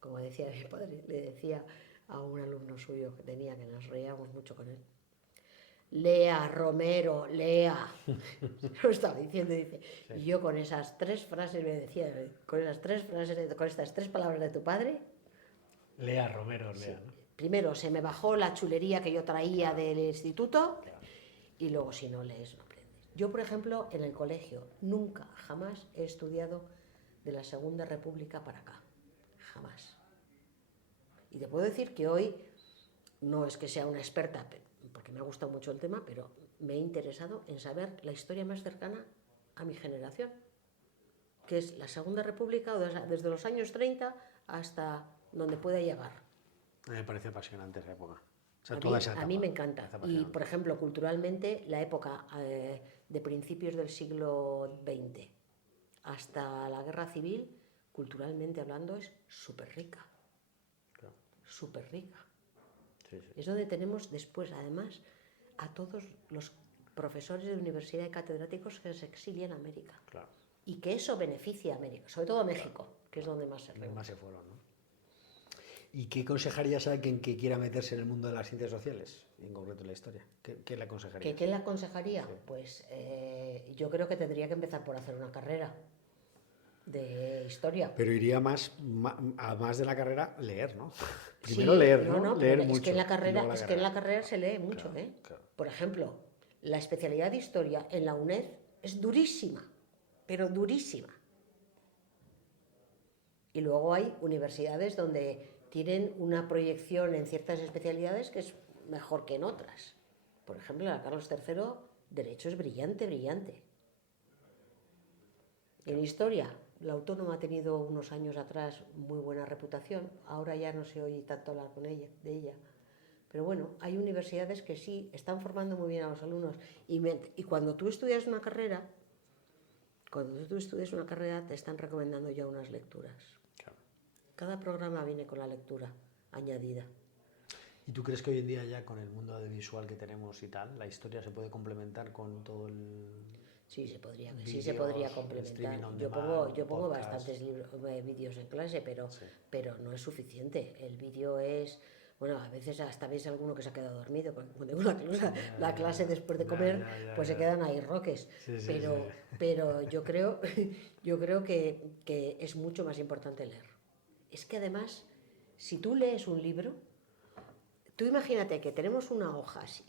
Como decía mi padre, le decía a un alumno suyo que tenía, que nos reíamos mucho con él: lea, Romero, lea. Lo estaba diciendo, dice. Sí. Y yo con esas 3 frases me decía, con estas 3 palabras de tu padre. Lea, Romero, lea, sí. ¿no? Primero se me bajó la chulería que yo traía del instituto, claro. Y luego si no lees no aprendes. Yo, por ejemplo, en el colegio nunca, jamás he estudiado de la Segunda República para acá. Jamás. Y te puedo decir que hoy no es que sea una experta, porque me ha gustado mucho el tema, pero me he interesado en saber la historia más cercana a mi generación, que es la Segunda República, desde los años 30 hasta donde pueda llegar. A mí me parece apasionante esa época. O sea, a mí me encanta. Y, por ejemplo, culturalmente, la época de principios del siglo XX hasta la Guerra Civil, culturalmente hablando, es súper rica. Claro. Súper rica. Sí, sí. Es donde tenemos después, además, a todos los profesores de universidad y catedráticos que se exilian a América. Claro. Y que eso beneficia a América, sobre todo a México, que es donde más se reúne. Más se fueron, ¿no? ¿Y qué aconsejarías a alguien que quiera meterse en el mundo de las ciencias sociales, en concreto en la historia? ¿Qué le aconsejarías? ¿Qué le aconsejaría? Sí. Pues yo creo que tendría que empezar por hacer una carrera de historia. Pero iría más de la carrera, leer, ¿no? Primero leer, ¿no? Leer mucho. Es que en la carrera se lee mucho, claro, Claro. Por ejemplo, la especialidad de historia en la UNED es durísima, pero durísima. Y luego hay universidades donde tienen una proyección en ciertas especialidades que es mejor que en otras. Por ejemplo, la Carlos III, Derecho es brillante, brillante. En historia, la Autónoma ha tenido unos años atrás muy buena reputación, ahora ya no se oye tanto hablar de ella. Pero bueno, hay universidades que sí están formando muy bien a los alumnos y cuando tú estudias una carrera, te están recomendando ya unas lecturas. Claro. Cada programa viene con la lectura añadida. ¿Y tú crees que hoy en día ya con el mundo audiovisual que tenemos y tal, la historia se puede complementar con todo el... Sí, se podría vídeos, complementar. on Yo demand, pongo podcast? bastantes vídeos en clase, Sí. pero no es suficiente. El vídeo es... Bueno, a veces hasta ves alguno que se ha quedado dormido, porque cuando tengo la clase después de comer, pues se quedan ahí roques. Sí, sí, pero sí. pero yo creo que es mucho más importante leer. Es que además, si tú lees un libro, tú imagínate que tenemos una hoja así,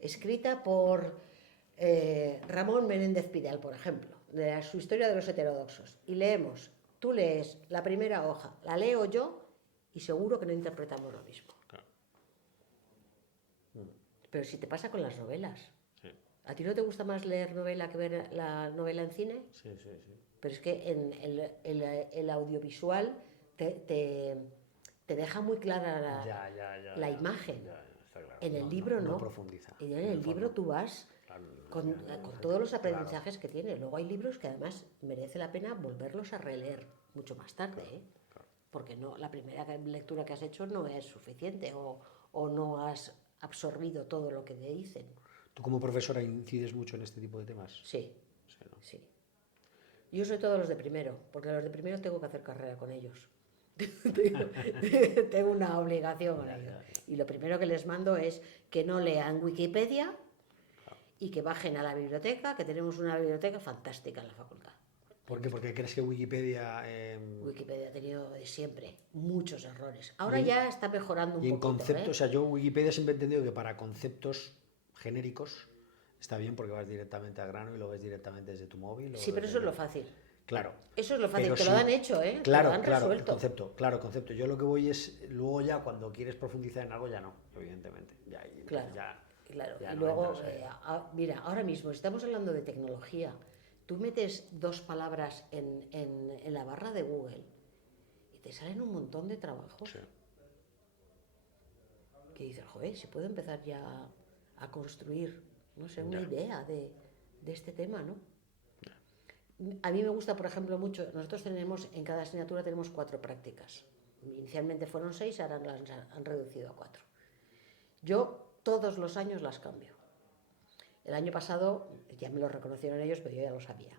escrita por Ramón Menéndez Pidal, por ejemplo, de su historia de los heterodoxos, y tú lees la primera hoja, la leo yo, y seguro que no interpretamos lo mismo. Claro. Pero si te pasa con las novelas, Sí. ¿a ti no te gusta más leer novela que ver la novela en cine? Sí, sí, sí. Pero es que en el audiovisual te deja muy clara la imagen. Ya, está claro. En el libro no. profundiza. Y en el libro tú vas con todos los aprendizajes Claro. que tiene. Luego hay libros que además merece la pena volverlos a releer mucho más tarde, ¿eh? Claro. Porque no, la primera lectura que has hecho no es suficiente o no has absorbido todo lo que te dicen. ¿Tú como profesora incides mucho en este tipo de temas? Sí, Sí, ¿no? sí. Yo sobre todo los de primero, porque los de primero tengo que hacer carrera con ellos. Tengo una obligación con ellos. Y lo primero que les mando es que no lean Wikipedia y que bajen a la biblioteca, que tenemos una biblioteca fantástica en la facultad. ¿Por qué? Porque crees que Wikipedia... Wikipedia ha tenido de siempre muchos errores. Ahora ya está mejorando un Y en poquito, conceptos, ¿eh? o sea, yo Wikipedia siempre he entendido que para conceptos genéricos está bien porque vas directamente al grano y lo ves directamente desde tu móvil. Sí, pero eso es lo fácil. Claro. Eso es lo fácil, Pero te sí, lo han hecho, ¿eh? Claro, te lo han claro, resuelto. el concepto. Yo lo que voy es, luego ya cuando quieres profundizar en algo ya no, evidentemente. Claro. Ya Y no luego, entras ahí. mira, ahora mismo, si estamos hablando de tecnología, tú metes dos palabras en la barra de Google y te salen un montón de trabajos. Sí. Que dices, joder, se puede empezar ya a construir, no sé, una Ya. idea de este tema, ¿no? A mí me gusta, por ejemplo, mucho, nosotros en cada asignatura tenemos 4 prácticas. Inicialmente fueron 6, ahora las han reducido a 4. Yo todos los años las cambio. El año pasado, ya me lo reconocieron ellos, pero yo ya lo sabía.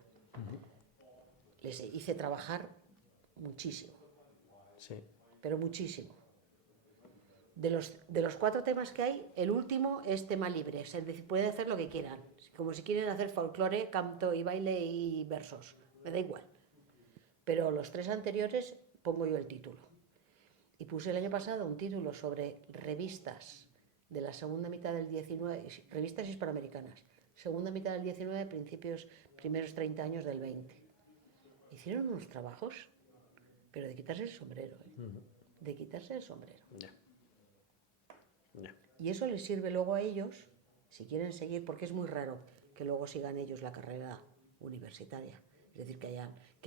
Les hice trabajar muchísimo, Sí. pero muchísimo. De los 4 temas que hay, el último es tema libre, pueden hacer lo que quieran, como si quieren hacer folclore, canto y baile y versos, me da igual. Pero los 3 anteriores pongo yo el título. Y puse el año pasado un título sobre revistas de la segunda mitad del 19, revistas hispanoamericanas, segunda mitad del 19, primeros 30 años del 20. Hicieron unos trabajos, pero de quitarse el sombrero, ¿eh? De quitarse el sombrero. Ya. Y eso les sirve luego a ellos, si quieren seguir, porque es muy raro que luego sigan ellos la carrera universitaria. Es decir, que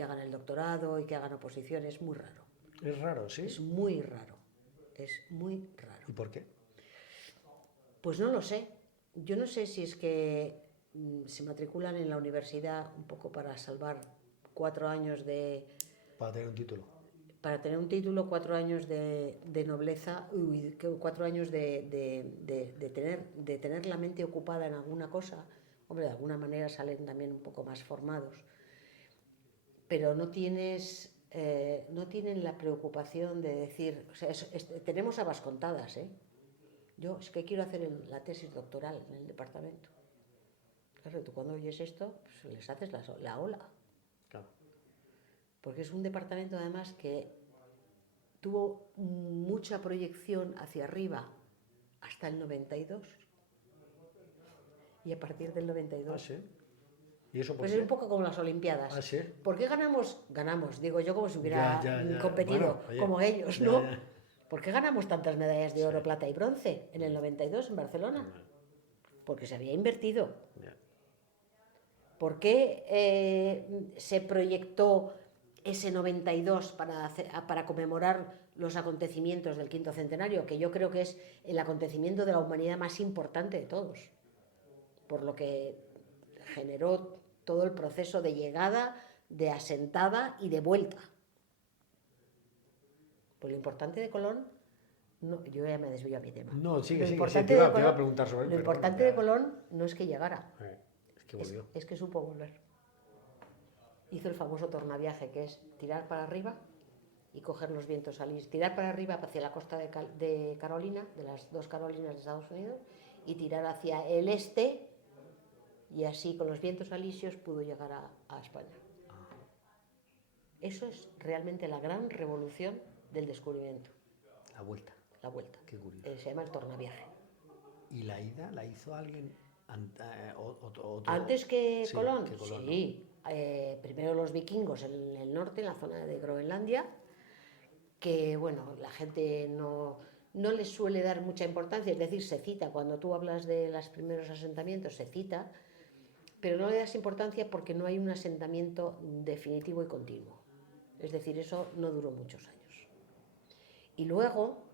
hagan el doctorado y que hagan oposición, es muy raro. Es raro, ¿sí? Es muy raro. Es muy raro. ¿Y por qué? Pues no lo sé. Yo no sé si es que se matriculan en la universidad un poco para salvar 4 años de... Para tener un título. Para tener un título, 4 años de nobleza, 4 años de tener la mente ocupada en alguna cosa. Hombre, de alguna manera salen también un poco más formados. Pero no tienen la preocupación de decir... O sea, tenemos habas contadas, ¿eh? Yo es que quiero hacer la tesis doctoral en el departamento. Claro, tú cuando oyes esto, pues les haces la ola. Claro. Porque es un departamento además que tuvo mucha proyección hacia arriba hasta el 92. Y a partir del 92... ¿Ah, sí? ¿Y eso por Pues qué? es un poco como las Olimpiadas. ¿Ah, sí? ¿Por qué ganamos? Ganamos, digo yo, como si hubiera Ya. competido, Bueno, oye, como ellos, ya, ¿no? ya. ¿Por qué ganamos tantas medallas de oro, plata y bronce en el 92 en Barcelona? Porque se había invertido. Ya. ¿Por qué se proyectó ese 92 para conmemorar los acontecimientos del quinto centenario? Que yo creo que es el acontecimiento de la humanidad más importante de todos, por lo que generó todo el proceso de llegada, de asentada y de vuelta. Pues lo importante de Colón, no, yo ya me desvío a mi tema. No, sigue, Lo sí, te iba a preguntar sobre él. Lo importante de Colón no es que llegara, es que volvió. Es que supo volver. Hizo el famoso tornaviaje, que es tirar para arriba y coger los vientos alisios. Tirar para arriba hacia la costa de Carolina, de las dos Carolinas de Estados Unidos, y tirar hacia el este, y así con los vientos alisios pudo llegar a España. Eso es realmente la gran revolución del descubrimiento. La vuelta. La vuelta. Qué curioso. Se llama el tornaviaje. ¿Y la ida la hizo alguien antes que Colón? Que Colón, sí. ¿No? Primero los vikingos en el norte, en la zona de Groenlandia, que bueno, la gente no les suele dar mucha importancia, es decir, se cita, cuando tú hablas de los primeros asentamientos, se cita, pero no le das importancia porque no hay un asentamiento definitivo y continuo. Es decir, eso no duró muchos años. Y luego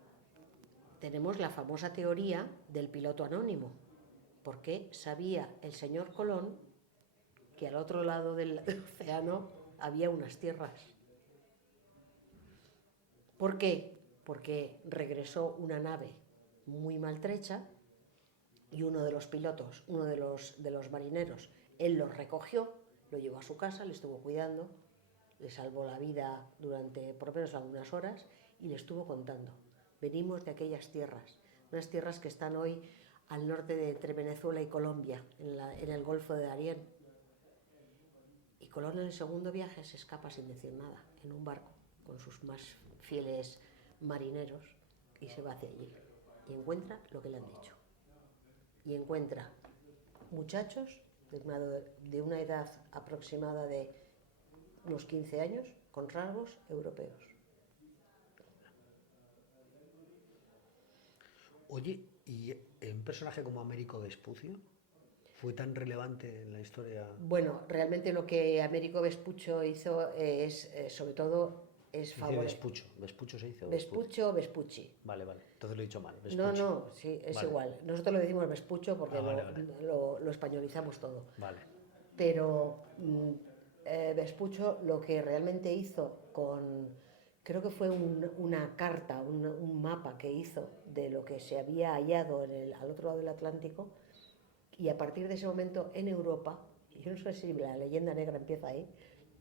tenemos la famosa teoría del piloto anónimo, porque sabía el señor Colón que al otro lado del océano había unas tierras. ¿Por qué? Porque regresó una nave muy maltrecha y uno de los pilotos, uno de los marineros, él lo recogió, lo llevó a su casa, le estuvo cuidando, le salvó la vida durante por lo menos algunas horas y le estuvo contando. Venimos de aquellas tierras, unas tierras que están hoy al norte de entre Venezuela y Colombia, en el Golfo de Darién. Y Colón en el segundo viaje se escapa sin decir nada, en un barco, con sus más fieles marineros, y se va hacia allí. Y encuentra lo que le han dicho. Y encuentra muchachos de una edad aproximada de unos 15 años, con rasgos europeos. Oye, ¿y un personaje como Américo Vespucio fue tan relevante en la historia? Bueno, realmente lo que Américo Vespucho hizo es, sobre todo, es favorecer. Vespucho se hizo. Vespucho, Vespucci. Vale, entonces lo he dicho mal. Vespucho. No, sí, es igual. Nosotros lo decimos Vespucho porque lo españolizamos todo. Vale. Pero Vespucho lo que realmente hizo creo que fue una carta, un mapa que hizo de lo que se había hallado al otro lado del Atlántico, y a partir de ese momento en Europa, yo no sé si la leyenda negra empieza ahí,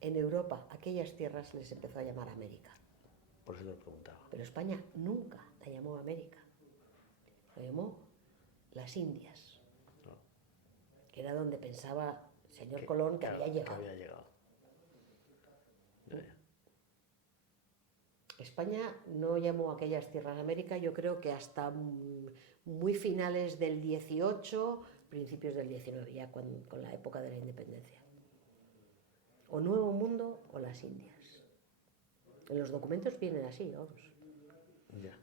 en Europa aquellas tierras les empezó a llamar América. Por eso te lo preguntaba. Pero España nunca la llamó América, la llamó las Indias, que era donde pensaba el señor Colón que había llegado. España no llamó a aquellas tierras América, yo creo que hasta muy finales del 18, principios del 19, ya con la época de la independencia. O Nuevo Mundo o las Indias. En los documentos vienen así, vamos. Ya.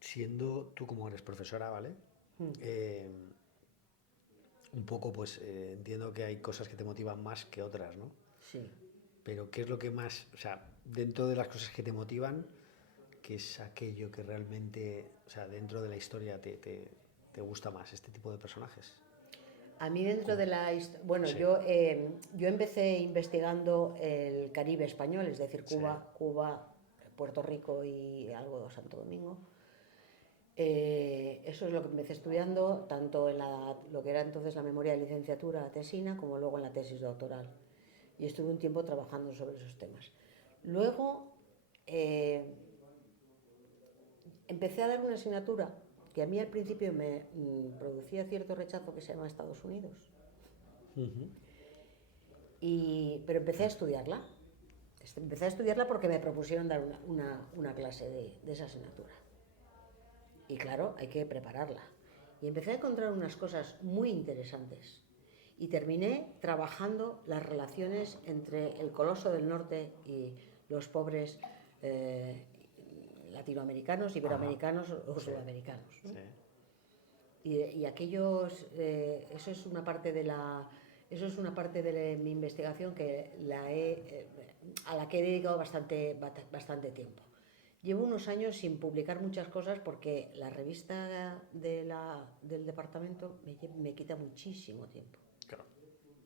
Siendo tú, como eres profesora, ¿vale? Un poco, pues entiendo que hay cosas que te motivan más que otras, ¿no? Sí. Pero ¿qué es lo que más, o sea, dentro de las cosas que te motivan, qué es aquello que realmente, o sea, dentro de la historia te gusta más, este tipo de personajes? A mí dentro de la historia, bueno, sí. yo empecé investigando el Caribe español, es decir, Cuba, sí. Cuba, Puerto Rico y algo de Santo Domingo. Eso es lo que empecé estudiando, tanto en lo que era entonces la memoria de licenciatura tesina, como luego en la tesis doctoral. Y estuve un tiempo trabajando sobre esos temas. Luego empecé a dar una asignatura que a mí al principio me producía cierto rechazo, que se llama Estados Unidos. Pero empecé a estudiarla. Empecé a estudiarla porque me propusieron dar una clase de esa asignatura. Y claro, hay que prepararla. Y empecé a encontrar unas cosas muy interesantes. Y terminé trabajando las relaciones entre el coloso del norte y los pobres latinoamericanos, iberoamericanos o sudamericanos, ¿no? Sí. Y aquellos, eso es una parte de mi investigación que a la que he dedicado bastante tiempo. Llevo unos años sin publicar muchas cosas porque la revista del departamento me quita muchísimo tiempo. Claro.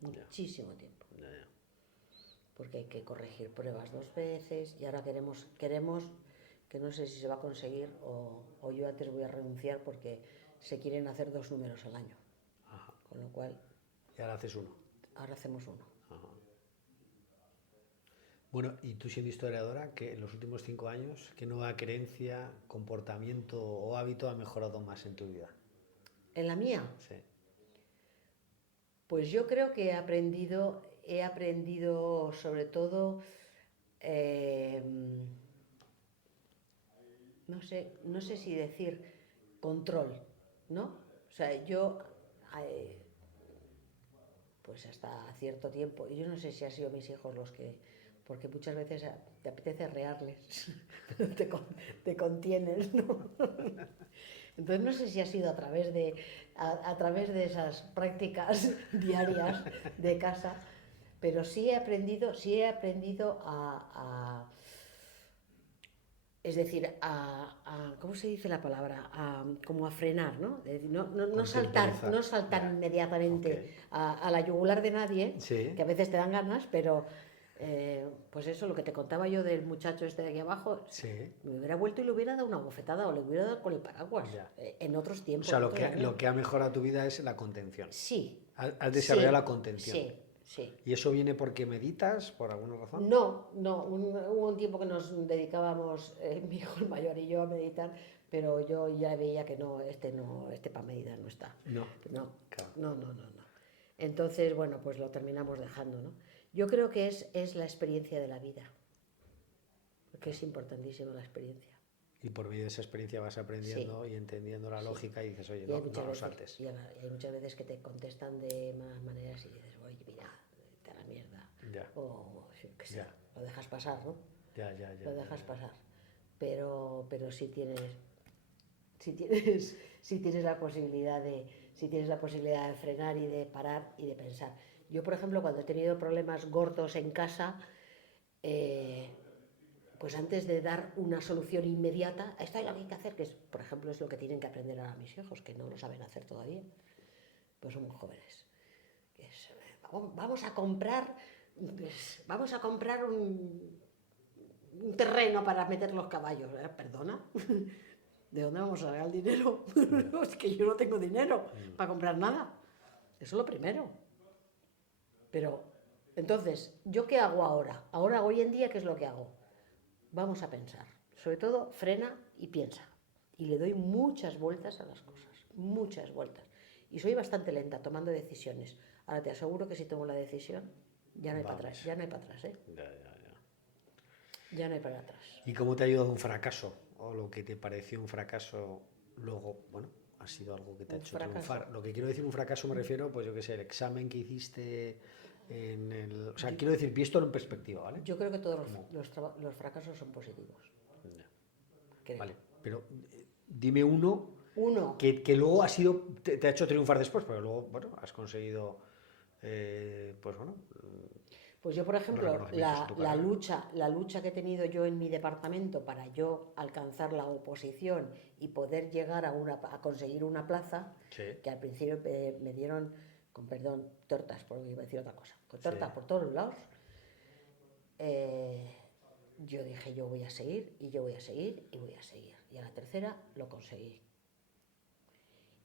Muchísimo tiempo. Ya. Porque hay que corregir pruebas 2 veces y ahora queremos que no sé si se va a conseguir o yo antes voy a renunciar porque se quieren hacer 2 números al año. Ajá. Con lo cual... Y ahora haces uno. Ahora hacemos uno. Ajá. Bueno, y tú siendo historiadora, que en los últimos 5 años, ¿qué nueva creencia, comportamiento o hábito ha mejorado más en tu vida? ¿En la mía? Sí. Pues yo creo que he aprendido sobre todo, no sé si decir control, ¿no? O sea, yo, pues hasta cierto tiempo, y yo no sé si han sido mis hijos los que, porque muchas veces te apetece rearles, te contienes, ¿no? Entonces no sé si ha sido a través de esas prácticas diarias de casa, pero sí he aprendido es decir, ¿cómo se dice la palabra? Como a frenar, ¿no? No saltar inmediatamente a la yugular de nadie, Sí. que a veces te dan ganas, pero pues eso, lo que te contaba yo del muchacho este de aquí abajo, Sí. me hubiera vuelto y le hubiera dado una bofetada o le hubiera dado con el paraguas Ya. en otros O tiempos. sea, lo que ha mejorado tu vida es la contención. Sí. Has desarrollado Sí, la contención. Sí. ¿Y eso viene porque meditas, por alguna razón? No, hubo un tiempo que nos dedicábamos, mi hijo el mayor y yo, a meditar, pero yo ya veía que este para meditar no está. No. Claro. Claro. No. Entonces, bueno, pues lo terminamos dejando, ¿no? Yo creo que es la experiencia de la vida, porque es importantísima la experiencia. Y por medio de esa experiencia vas aprendiendo y entendiendo la lógica y dices, oye, Y hay no lo saltes. Y hay muchas veces que te contestan de malas maneras y dices, oye, mira, te a la mierda. Ya. O qué sé, Ya. lo dejas pasar, ¿no? Ya. Lo dejas pasar. Pero si tienes la posibilidad de frenar y de parar y de pensar. Yo, por ejemplo, cuando he tenido problemas gordos en casa, pues antes de dar una solución inmediata, esto es lo que hay que hacer, que es, por ejemplo, es lo que tienen que aprender ahora mis hijos, que no lo saben hacer todavía, pues son muy jóvenes. Vamos a comprar un terreno para meter los caballos. ¿Perdona? ¿De dónde vamos a sacar el dinero? Es que yo no tengo dinero para comprar nada. Eso es lo primero. Pero, entonces, ¿yo qué hago ahora? Ahora, hoy en día, ¿qué es lo que hago? Vamos a pensar. Sobre todo, frena y piensa. Y le doy muchas vueltas a las cosas. Muchas vueltas. Y soy bastante lenta tomando decisiones. Ahora te aseguro que si tomo la decisión, ya no hay para atrás. Ya no hay para atrás, ¿eh? Ya no hay para atrás. ¿Y cómo te ha ayudado un fracaso? O lo que te pareció un fracaso, luego, bueno, ha sido algo que te ha hecho triunfar. Lo que quiero decir un fracaso me refiero, pues yo qué sé, el examen que hiciste en el... O sea, quiero decir, visto en perspectiva, ¿vale? Yo creo que todos los fracasos son positivos. Creo. Vale, pero dime uno que luego te ha hecho triunfar después, porque luego, bueno, has conseguido, pues bueno... Pues yo, por ejemplo, la lucha que he tenido yo en mi departamento para yo alcanzar la oposición y poder llegar a conseguir una plaza, que al principio me dieron, con perdón, tortas, porque iba a decir otra cosa, con tortas por todos los lados, yo dije, yo voy a seguir, y yo voy a seguir, y voy a seguir. Y a la tercera lo conseguí.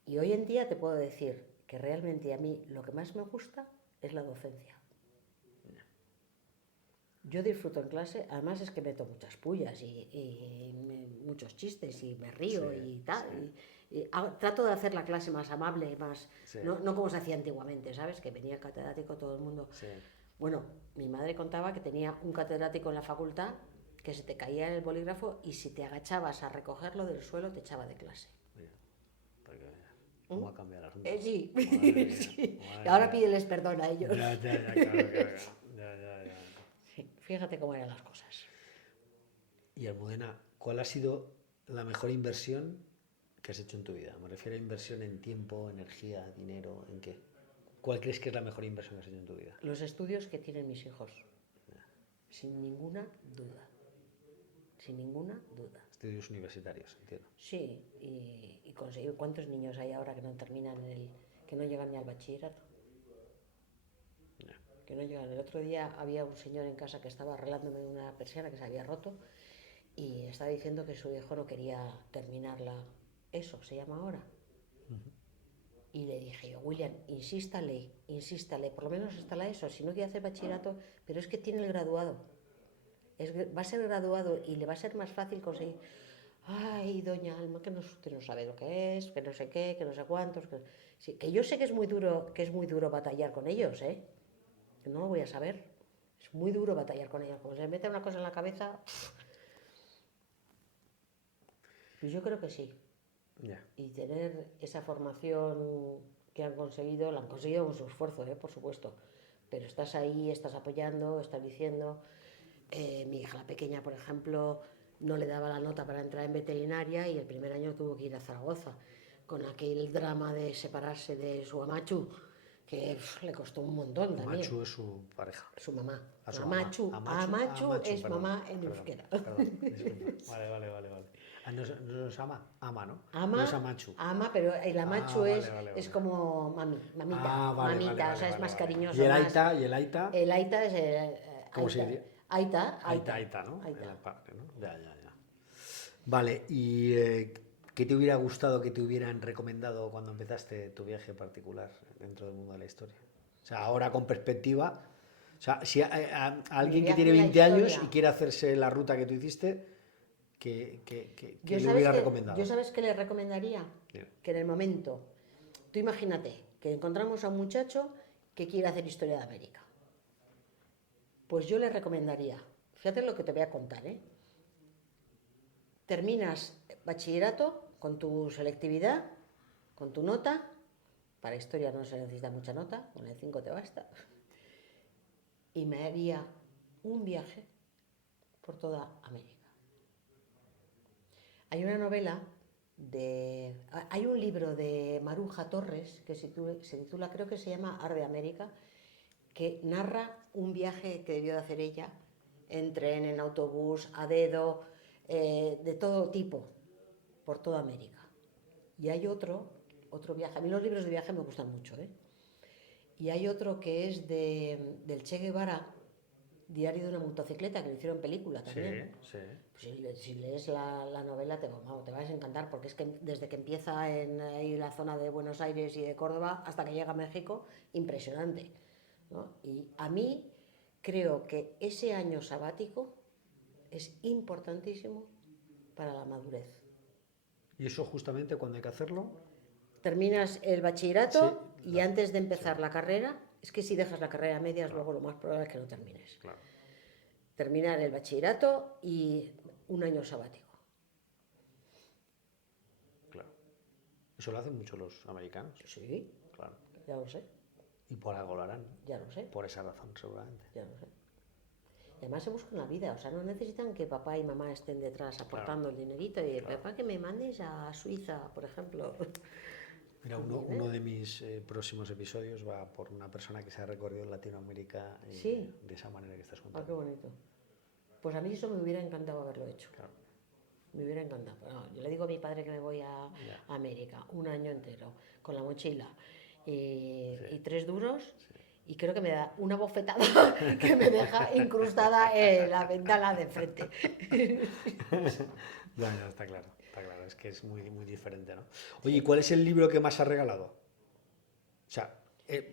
Y hoy en día te puedo decir que realmente a mí lo que más me gusta es la docencia. Yo disfruto en clase, además es que meto muchas pullas y muchos chistes y me río y tal. Y trato de hacer la clase más amable, más no como se hacía antiguamente, ¿sabes? Que venía el catedrático, todo el mundo. Sí. Bueno, mi madre contaba que tenía un catedrático en la facultad que se te caía el bolígrafo y si te agachabas a recogerlo del suelo te echaba de clase. ¿Cómo ha cambiado el asunto? Sí. Sí. Y ahora pídeles perdón a ellos. Claro. Sí, fíjate cómo eran las cosas. Y Almudena, ¿cuál ha sido la mejor inversión que has hecho en tu vida? Me refiero a inversión en tiempo, energía, dinero, ¿en qué? ¿Cuál crees que es la mejor inversión que has hecho en tu vida? Los estudios que tienen mis hijos, sin ninguna duda. Sin ninguna duda. Estudios universitarios, entiendo. Sí, y conseguir. ¿Cuántos niños hay ahora que no terminan que no llegan ni al bachillerato? Que no llegan. El otro día había un señor en casa que estaba arreglándome una persiana que se había roto y estaba diciendo que su hijo no quería terminarla. Eso se llama ahora. Y le dije yo, William, insístale, por lo menos hasta la ESO, si no quiere hacer bachillerato, pero es que tiene el graduado. Va a ser graduado y le va a ser más fácil conseguir. Ay, doña Alma, que usted no sabe lo que es, que no sé qué, que no sé cuántos. Sí, que yo sé que es muy duro batallar con ellos, ¿eh? Que no lo voy a saber. Es muy duro batallar con ellos. Como se les mete una cosa en la cabeza. Pues yo creo que sí. Yeah. Y tener esa formación que han conseguido, la han conseguido con su esfuerzo, por supuesto. Pero estás ahí, estás apoyando, estás diciendo. Mi hija, la pequeña, por ejemplo, no le daba la nota para entrar en veterinaria y el primer año tuvo que ir a Zaragoza, con aquel drama de separarse de su amachu, que le costó un montón también. Amachu es su pareja. Su mamá. Amachu Es perdón, mamá en euskera. Perdón, disculpa. Vale. No es ama, ¿no? Ama, no es amachu. Ama, pero el amachu vale. es como mamita, Vale, o sea, es más cariñoso. ¿Y el aita? ¿Y el aita? El aita es... ¿Cómo se diría? Aita, ¿no? Aita. El padre, ¿no? Ya. Vale, ¿y qué te hubiera gustado que te hubieran recomendado cuando empezaste tu viaje particular dentro del mundo de la historia? O sea, ahora con perspectiva, o sea, si a alguien que tiene 20 años y quiere hacerse la ruta que tú hiciste, ¿qué le hubiera recomendado? Yo sabes qué le recomendaría, Bien. Que en el momento, tú imagínate que encontramos a un muchacho que quiere hacer historia de América. Pues yo le recomendaría, fíjate lo que te voy a contar, terminas bachillerato con tu selectividad, con tu nota, para historia no se necesita mucha nota, con el 5 te basta, y me haría un viaje por toda América. Hay una novela hay un libro de Maruja Torres que se titula, creo que se llama Ar de América, que narra un viaje que debió de hacer ella en tren, en autobús, a dedo, de todo tipo, por toda América. Y hay otro viaje, a mí los libros de viaje me gustan mucho, y hay otro que es del Che Guevara, Diario de una motocicleta, que lo hicieron película también. Sí. Pues si lees la novela te vas a encantar, porque es que desde que empieza en la zona de Buenos Aires y de Córdoba hasta que llega a México, impresionante, ¿no? Y a mí creo que ese año sabático es importantísimo para la madurez. ¿Y eso justamente cuando hay que hacerlo? Terminas el bachillerato Sí, y antes de empezar la carrera, es que si dejas la carrera a medias, luego lo más probable es que no termines. Claro. Terminar el bachillerato y un año sabático. Claro. Eso lo hacen mucho los americanos. Sí, Claro. ya lo sé, Y por algo lo harán. ya lo sé. Por esa razón, seguramente. Ya lo sé. Y además se buscan la vida, o sea, no necesitan que papá y mamá estén detrás aportando el dinerito y papá que me mandes a Suiza, por ejemplo. Mira, uno de mis próximos episodios va por una persona que se ha recorrido en Latinoamérica Sí. de esa manera que estás Ah, qué contando. bonito. Pues a mí eso me hubiera encantado haberlo hecho. Claro. Me hubiera encantado. Bueno, yo le digo a mi padre que me voy a América un año entero con la mochila y 3 duros. Y creo que me da una bofetada que me deja incrustada en la ventana de frente. Ya, está claro. Es que es muy, muy diferente, ¿no? Oye, ¿y cuál es el libro que más has regalado? O sea,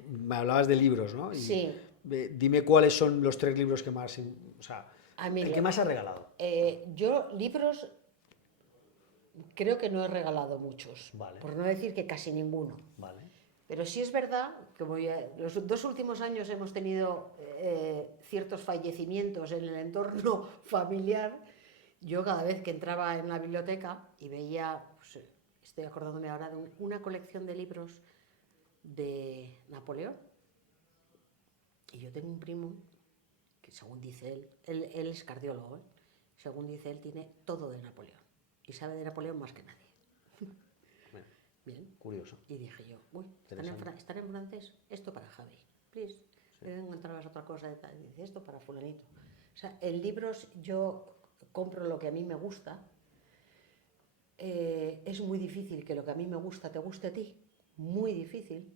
me hablabas de libros, ¿no? Sí. Dime cuáles son los 3 libros que más... O sea, el que más has regalado. Yo libros creo que no he regalado muchos. Vale. Por no decir que casi ninguno. Vale. Pero sí es verdad que los 2 últimos años hemos tenido ciertos fallecimientos en el entorno familiar. Yo cada vez que entraba en la biblioteca y veía, pues, estoy acordándome ahora de una colección de libros de Napoleón. Y yo tengo un primo que, según dice él es cardiólogo, según dice él, tiene todo de Napoleón. Y sabe de Napoleón más que nadie. curioso. Y dije yo, uy, ¿están en francés? Esto para Javi, please. Encontrabas otra cosa, y dice, esto para fulanito. O sea, en libros yo compro lo que a mí me gusta. Es muy difícil que lo que a mí me gusta te guste a ti, muy difícil.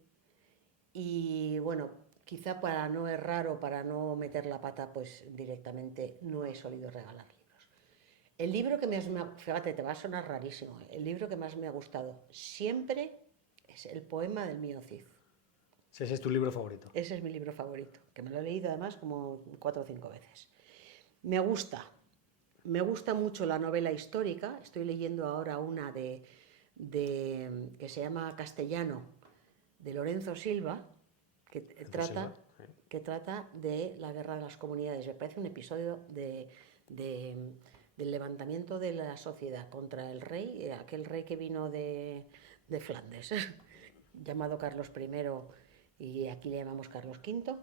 Y bueno, quizá para no errar o para no meter la pata, pues directamente no he solido regalar libros. El libro que fíjate, te va a sonar rarísimo, el libro que más me ha gustado siempre es El poema del mío Cid. Ese es tu libro favorito. Ese es mi libro favorito, que me lo he leído además como 4 o 5 veces. Me gusta mucho la novela histórica. Estoy leyendo ahora una que se llama Castellano, de Lorenzo Silva, que trata de la guerra de las comunidades. Me parece un episodio del levantamiento de la sociedad contra el rey, aquel rey que vino de Flandes, llamado Carlos I, y aquí le llamamos Carlos V.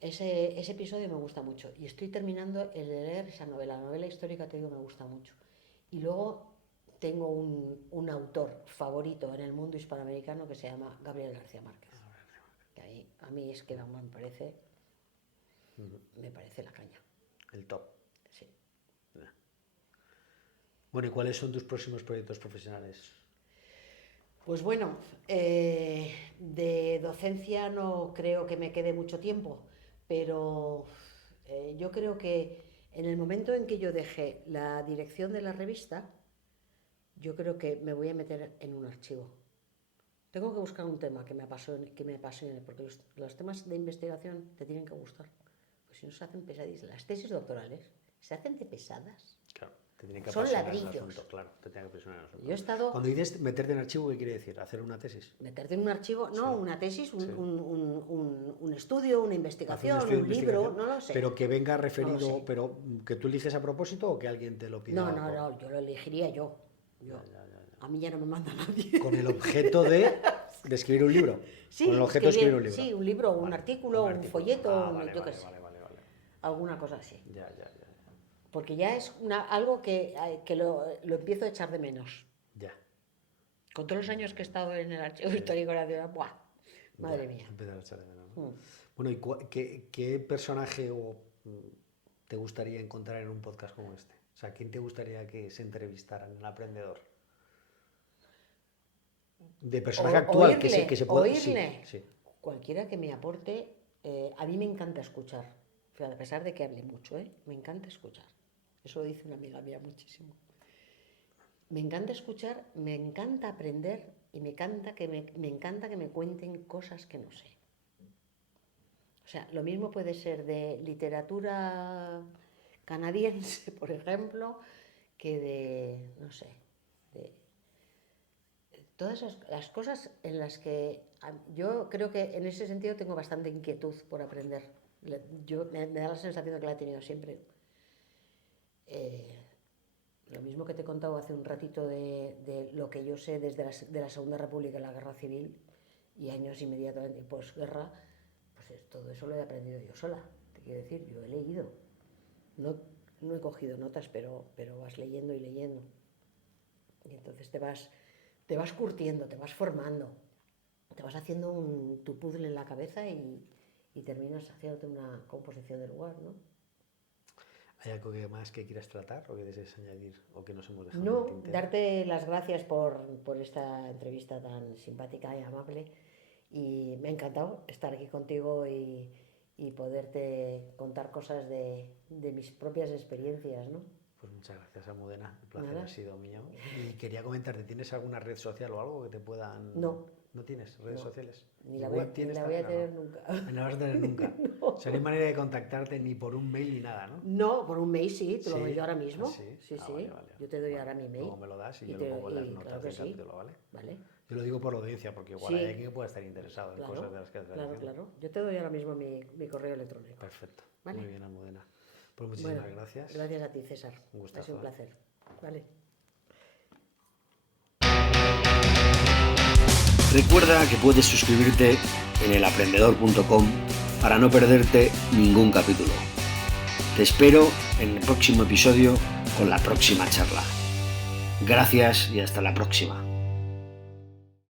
Ese episodio me gusta mucho y estoy terminando de leer esa novela. La novela histórica, te digo, me gusta mucho. Y luego tengo un autor favorito en el mundo hispanoamericano que se llama Gabriel García Márquez. Que ahí, a mí es que me parece la caña. El top. Sí. Bueno, ¿y cuáles son tus próximos proyectos profesionales? Pues bueno, de docencia no creo que me quede mucho tiempo, pero yo creo que en el momento en que yo deje la dirección de la revista, yo creo que me voy a meter en un archivo. Tengo que buscar un tema que me apasione, porque los temas de investigación te tienen que gustar. Pues si no se hacen pesadísimas. Las tesis doctorales se hacen de pesadas. Claro, te tienen que son apasionar ladrillos. el asunto, claro, te tienen que apasionar el asunto. Yo he estado... Cuando dices meterte en archivo, ¿qué quiere decir? ¿Hacer una tesis? Meterte en un archivo, no, Sí. una tesis, Sí. un estudio, una Hacer investigación, estudio de un libro, investigación, no lo sé. Pero que venga referido, No lo sé. pero que tú eliges a propósito o que alguien te lo pida. No, yo lo elegiría yo. Ya. A mí ya no me manda nadie. Con el objeto de escribir un libro. Sí, con el objeto de escribir un libro. Sí, un libro, un Vale, artículo, un folleto, vale, yo qué vale, sé. vale. Alguna cosa así. Ya. Porque ya es algo que lo empiezo a echar de menos. Ya. Con todos los años que he estado en el Archivo Histórico Nacional, ¡buah! Madre mía. Empezar a echar de menos, ¿no? Bueno, ¿y qué personaje te gustaría encontrar en un podcast como este? O sea, ¿quién te gustaría que se entrevistara en El Aprendedor? De personaje actual, que se pueda... Oírle. Sí. Cualquiera que me aporte, a mí me encanta escuchar. Fíjate, a pesar de que hable mucho, me encanta escuchar. Eso lo dice una amiga mía muchísimo. Me encanta escuchar, me encanta aprender y me encanta que me cuenten cosas que no sé. O sea, lo mismo puede ser de literatura canadiense, por ejemplo, que de, no sé, de todas las cosas en las que yo creo que en ese sentido tengo bastante inquietud por aprender. Me da la sensación de que la he tenido siempre. Lo mismo que te he contado hace un ratito de lo que yo sé desde la Segunda República y la Guerra Civil y años inmediatamente posguerra, pues todo eso lo he aprendido yo sola. Te quiero decir, yo he leído. No he cogido notas, pero vas leyendo y leyendo. Y entonces te vas curtiendo, te vas formando, te vas haciendo tu puzzle en la cabeza y terminas haciéndote una composición del lugar, ¿no? ¿Hay algo más que quieras tratar o que desees añadir o que nos hemos dejado? No, darte las gracias por esta entrevista tan simpática y amable. Y me ha encantado estar aquí contigo y poderte contar cosas de mis propias experiencias, ¿no? Pues muchas gracias, Almudena. El placer Nada. ha sido mío. Y quería comentarte, ¿tienes alguna red social o algo que te puedan...? No. ¿No tienes redes sociales? Ni la voy a tener nunca. No la vas a tener nunca. No. O sea, no hay manera de contactarte ni por un mail ni nada, ¿no? No, por un mail sí, te lo Sí. doy yo ahora mismo. Ah, sí. Sí, Ah, sí. vale. Yo te doy ahora mi mail. Luego me lo das y yo te- lo pongo en las y notas claro que del sí. capítulo, ¿vale? Vale. Yo lo digo por la audiencia, porque igual Sí. hay alguien que pueda estar interesado en cosas de las que has claro, diciendo. claro. Yo te doy ahora mismo mi correo electrónico. Perfecto. Vale. Muy bien, Almudena. Pues muchísimas Bueno, gracias. Gracias a ti, César. Un Ha gustazo, sido un ¿eh? placer. Vale. Recuerda que puedes suscribirte en elaprendedor.com para no perderte ningún capítulo. Te espero en el próximo episodio con la próxima charla. Gracias y hasta la próxima.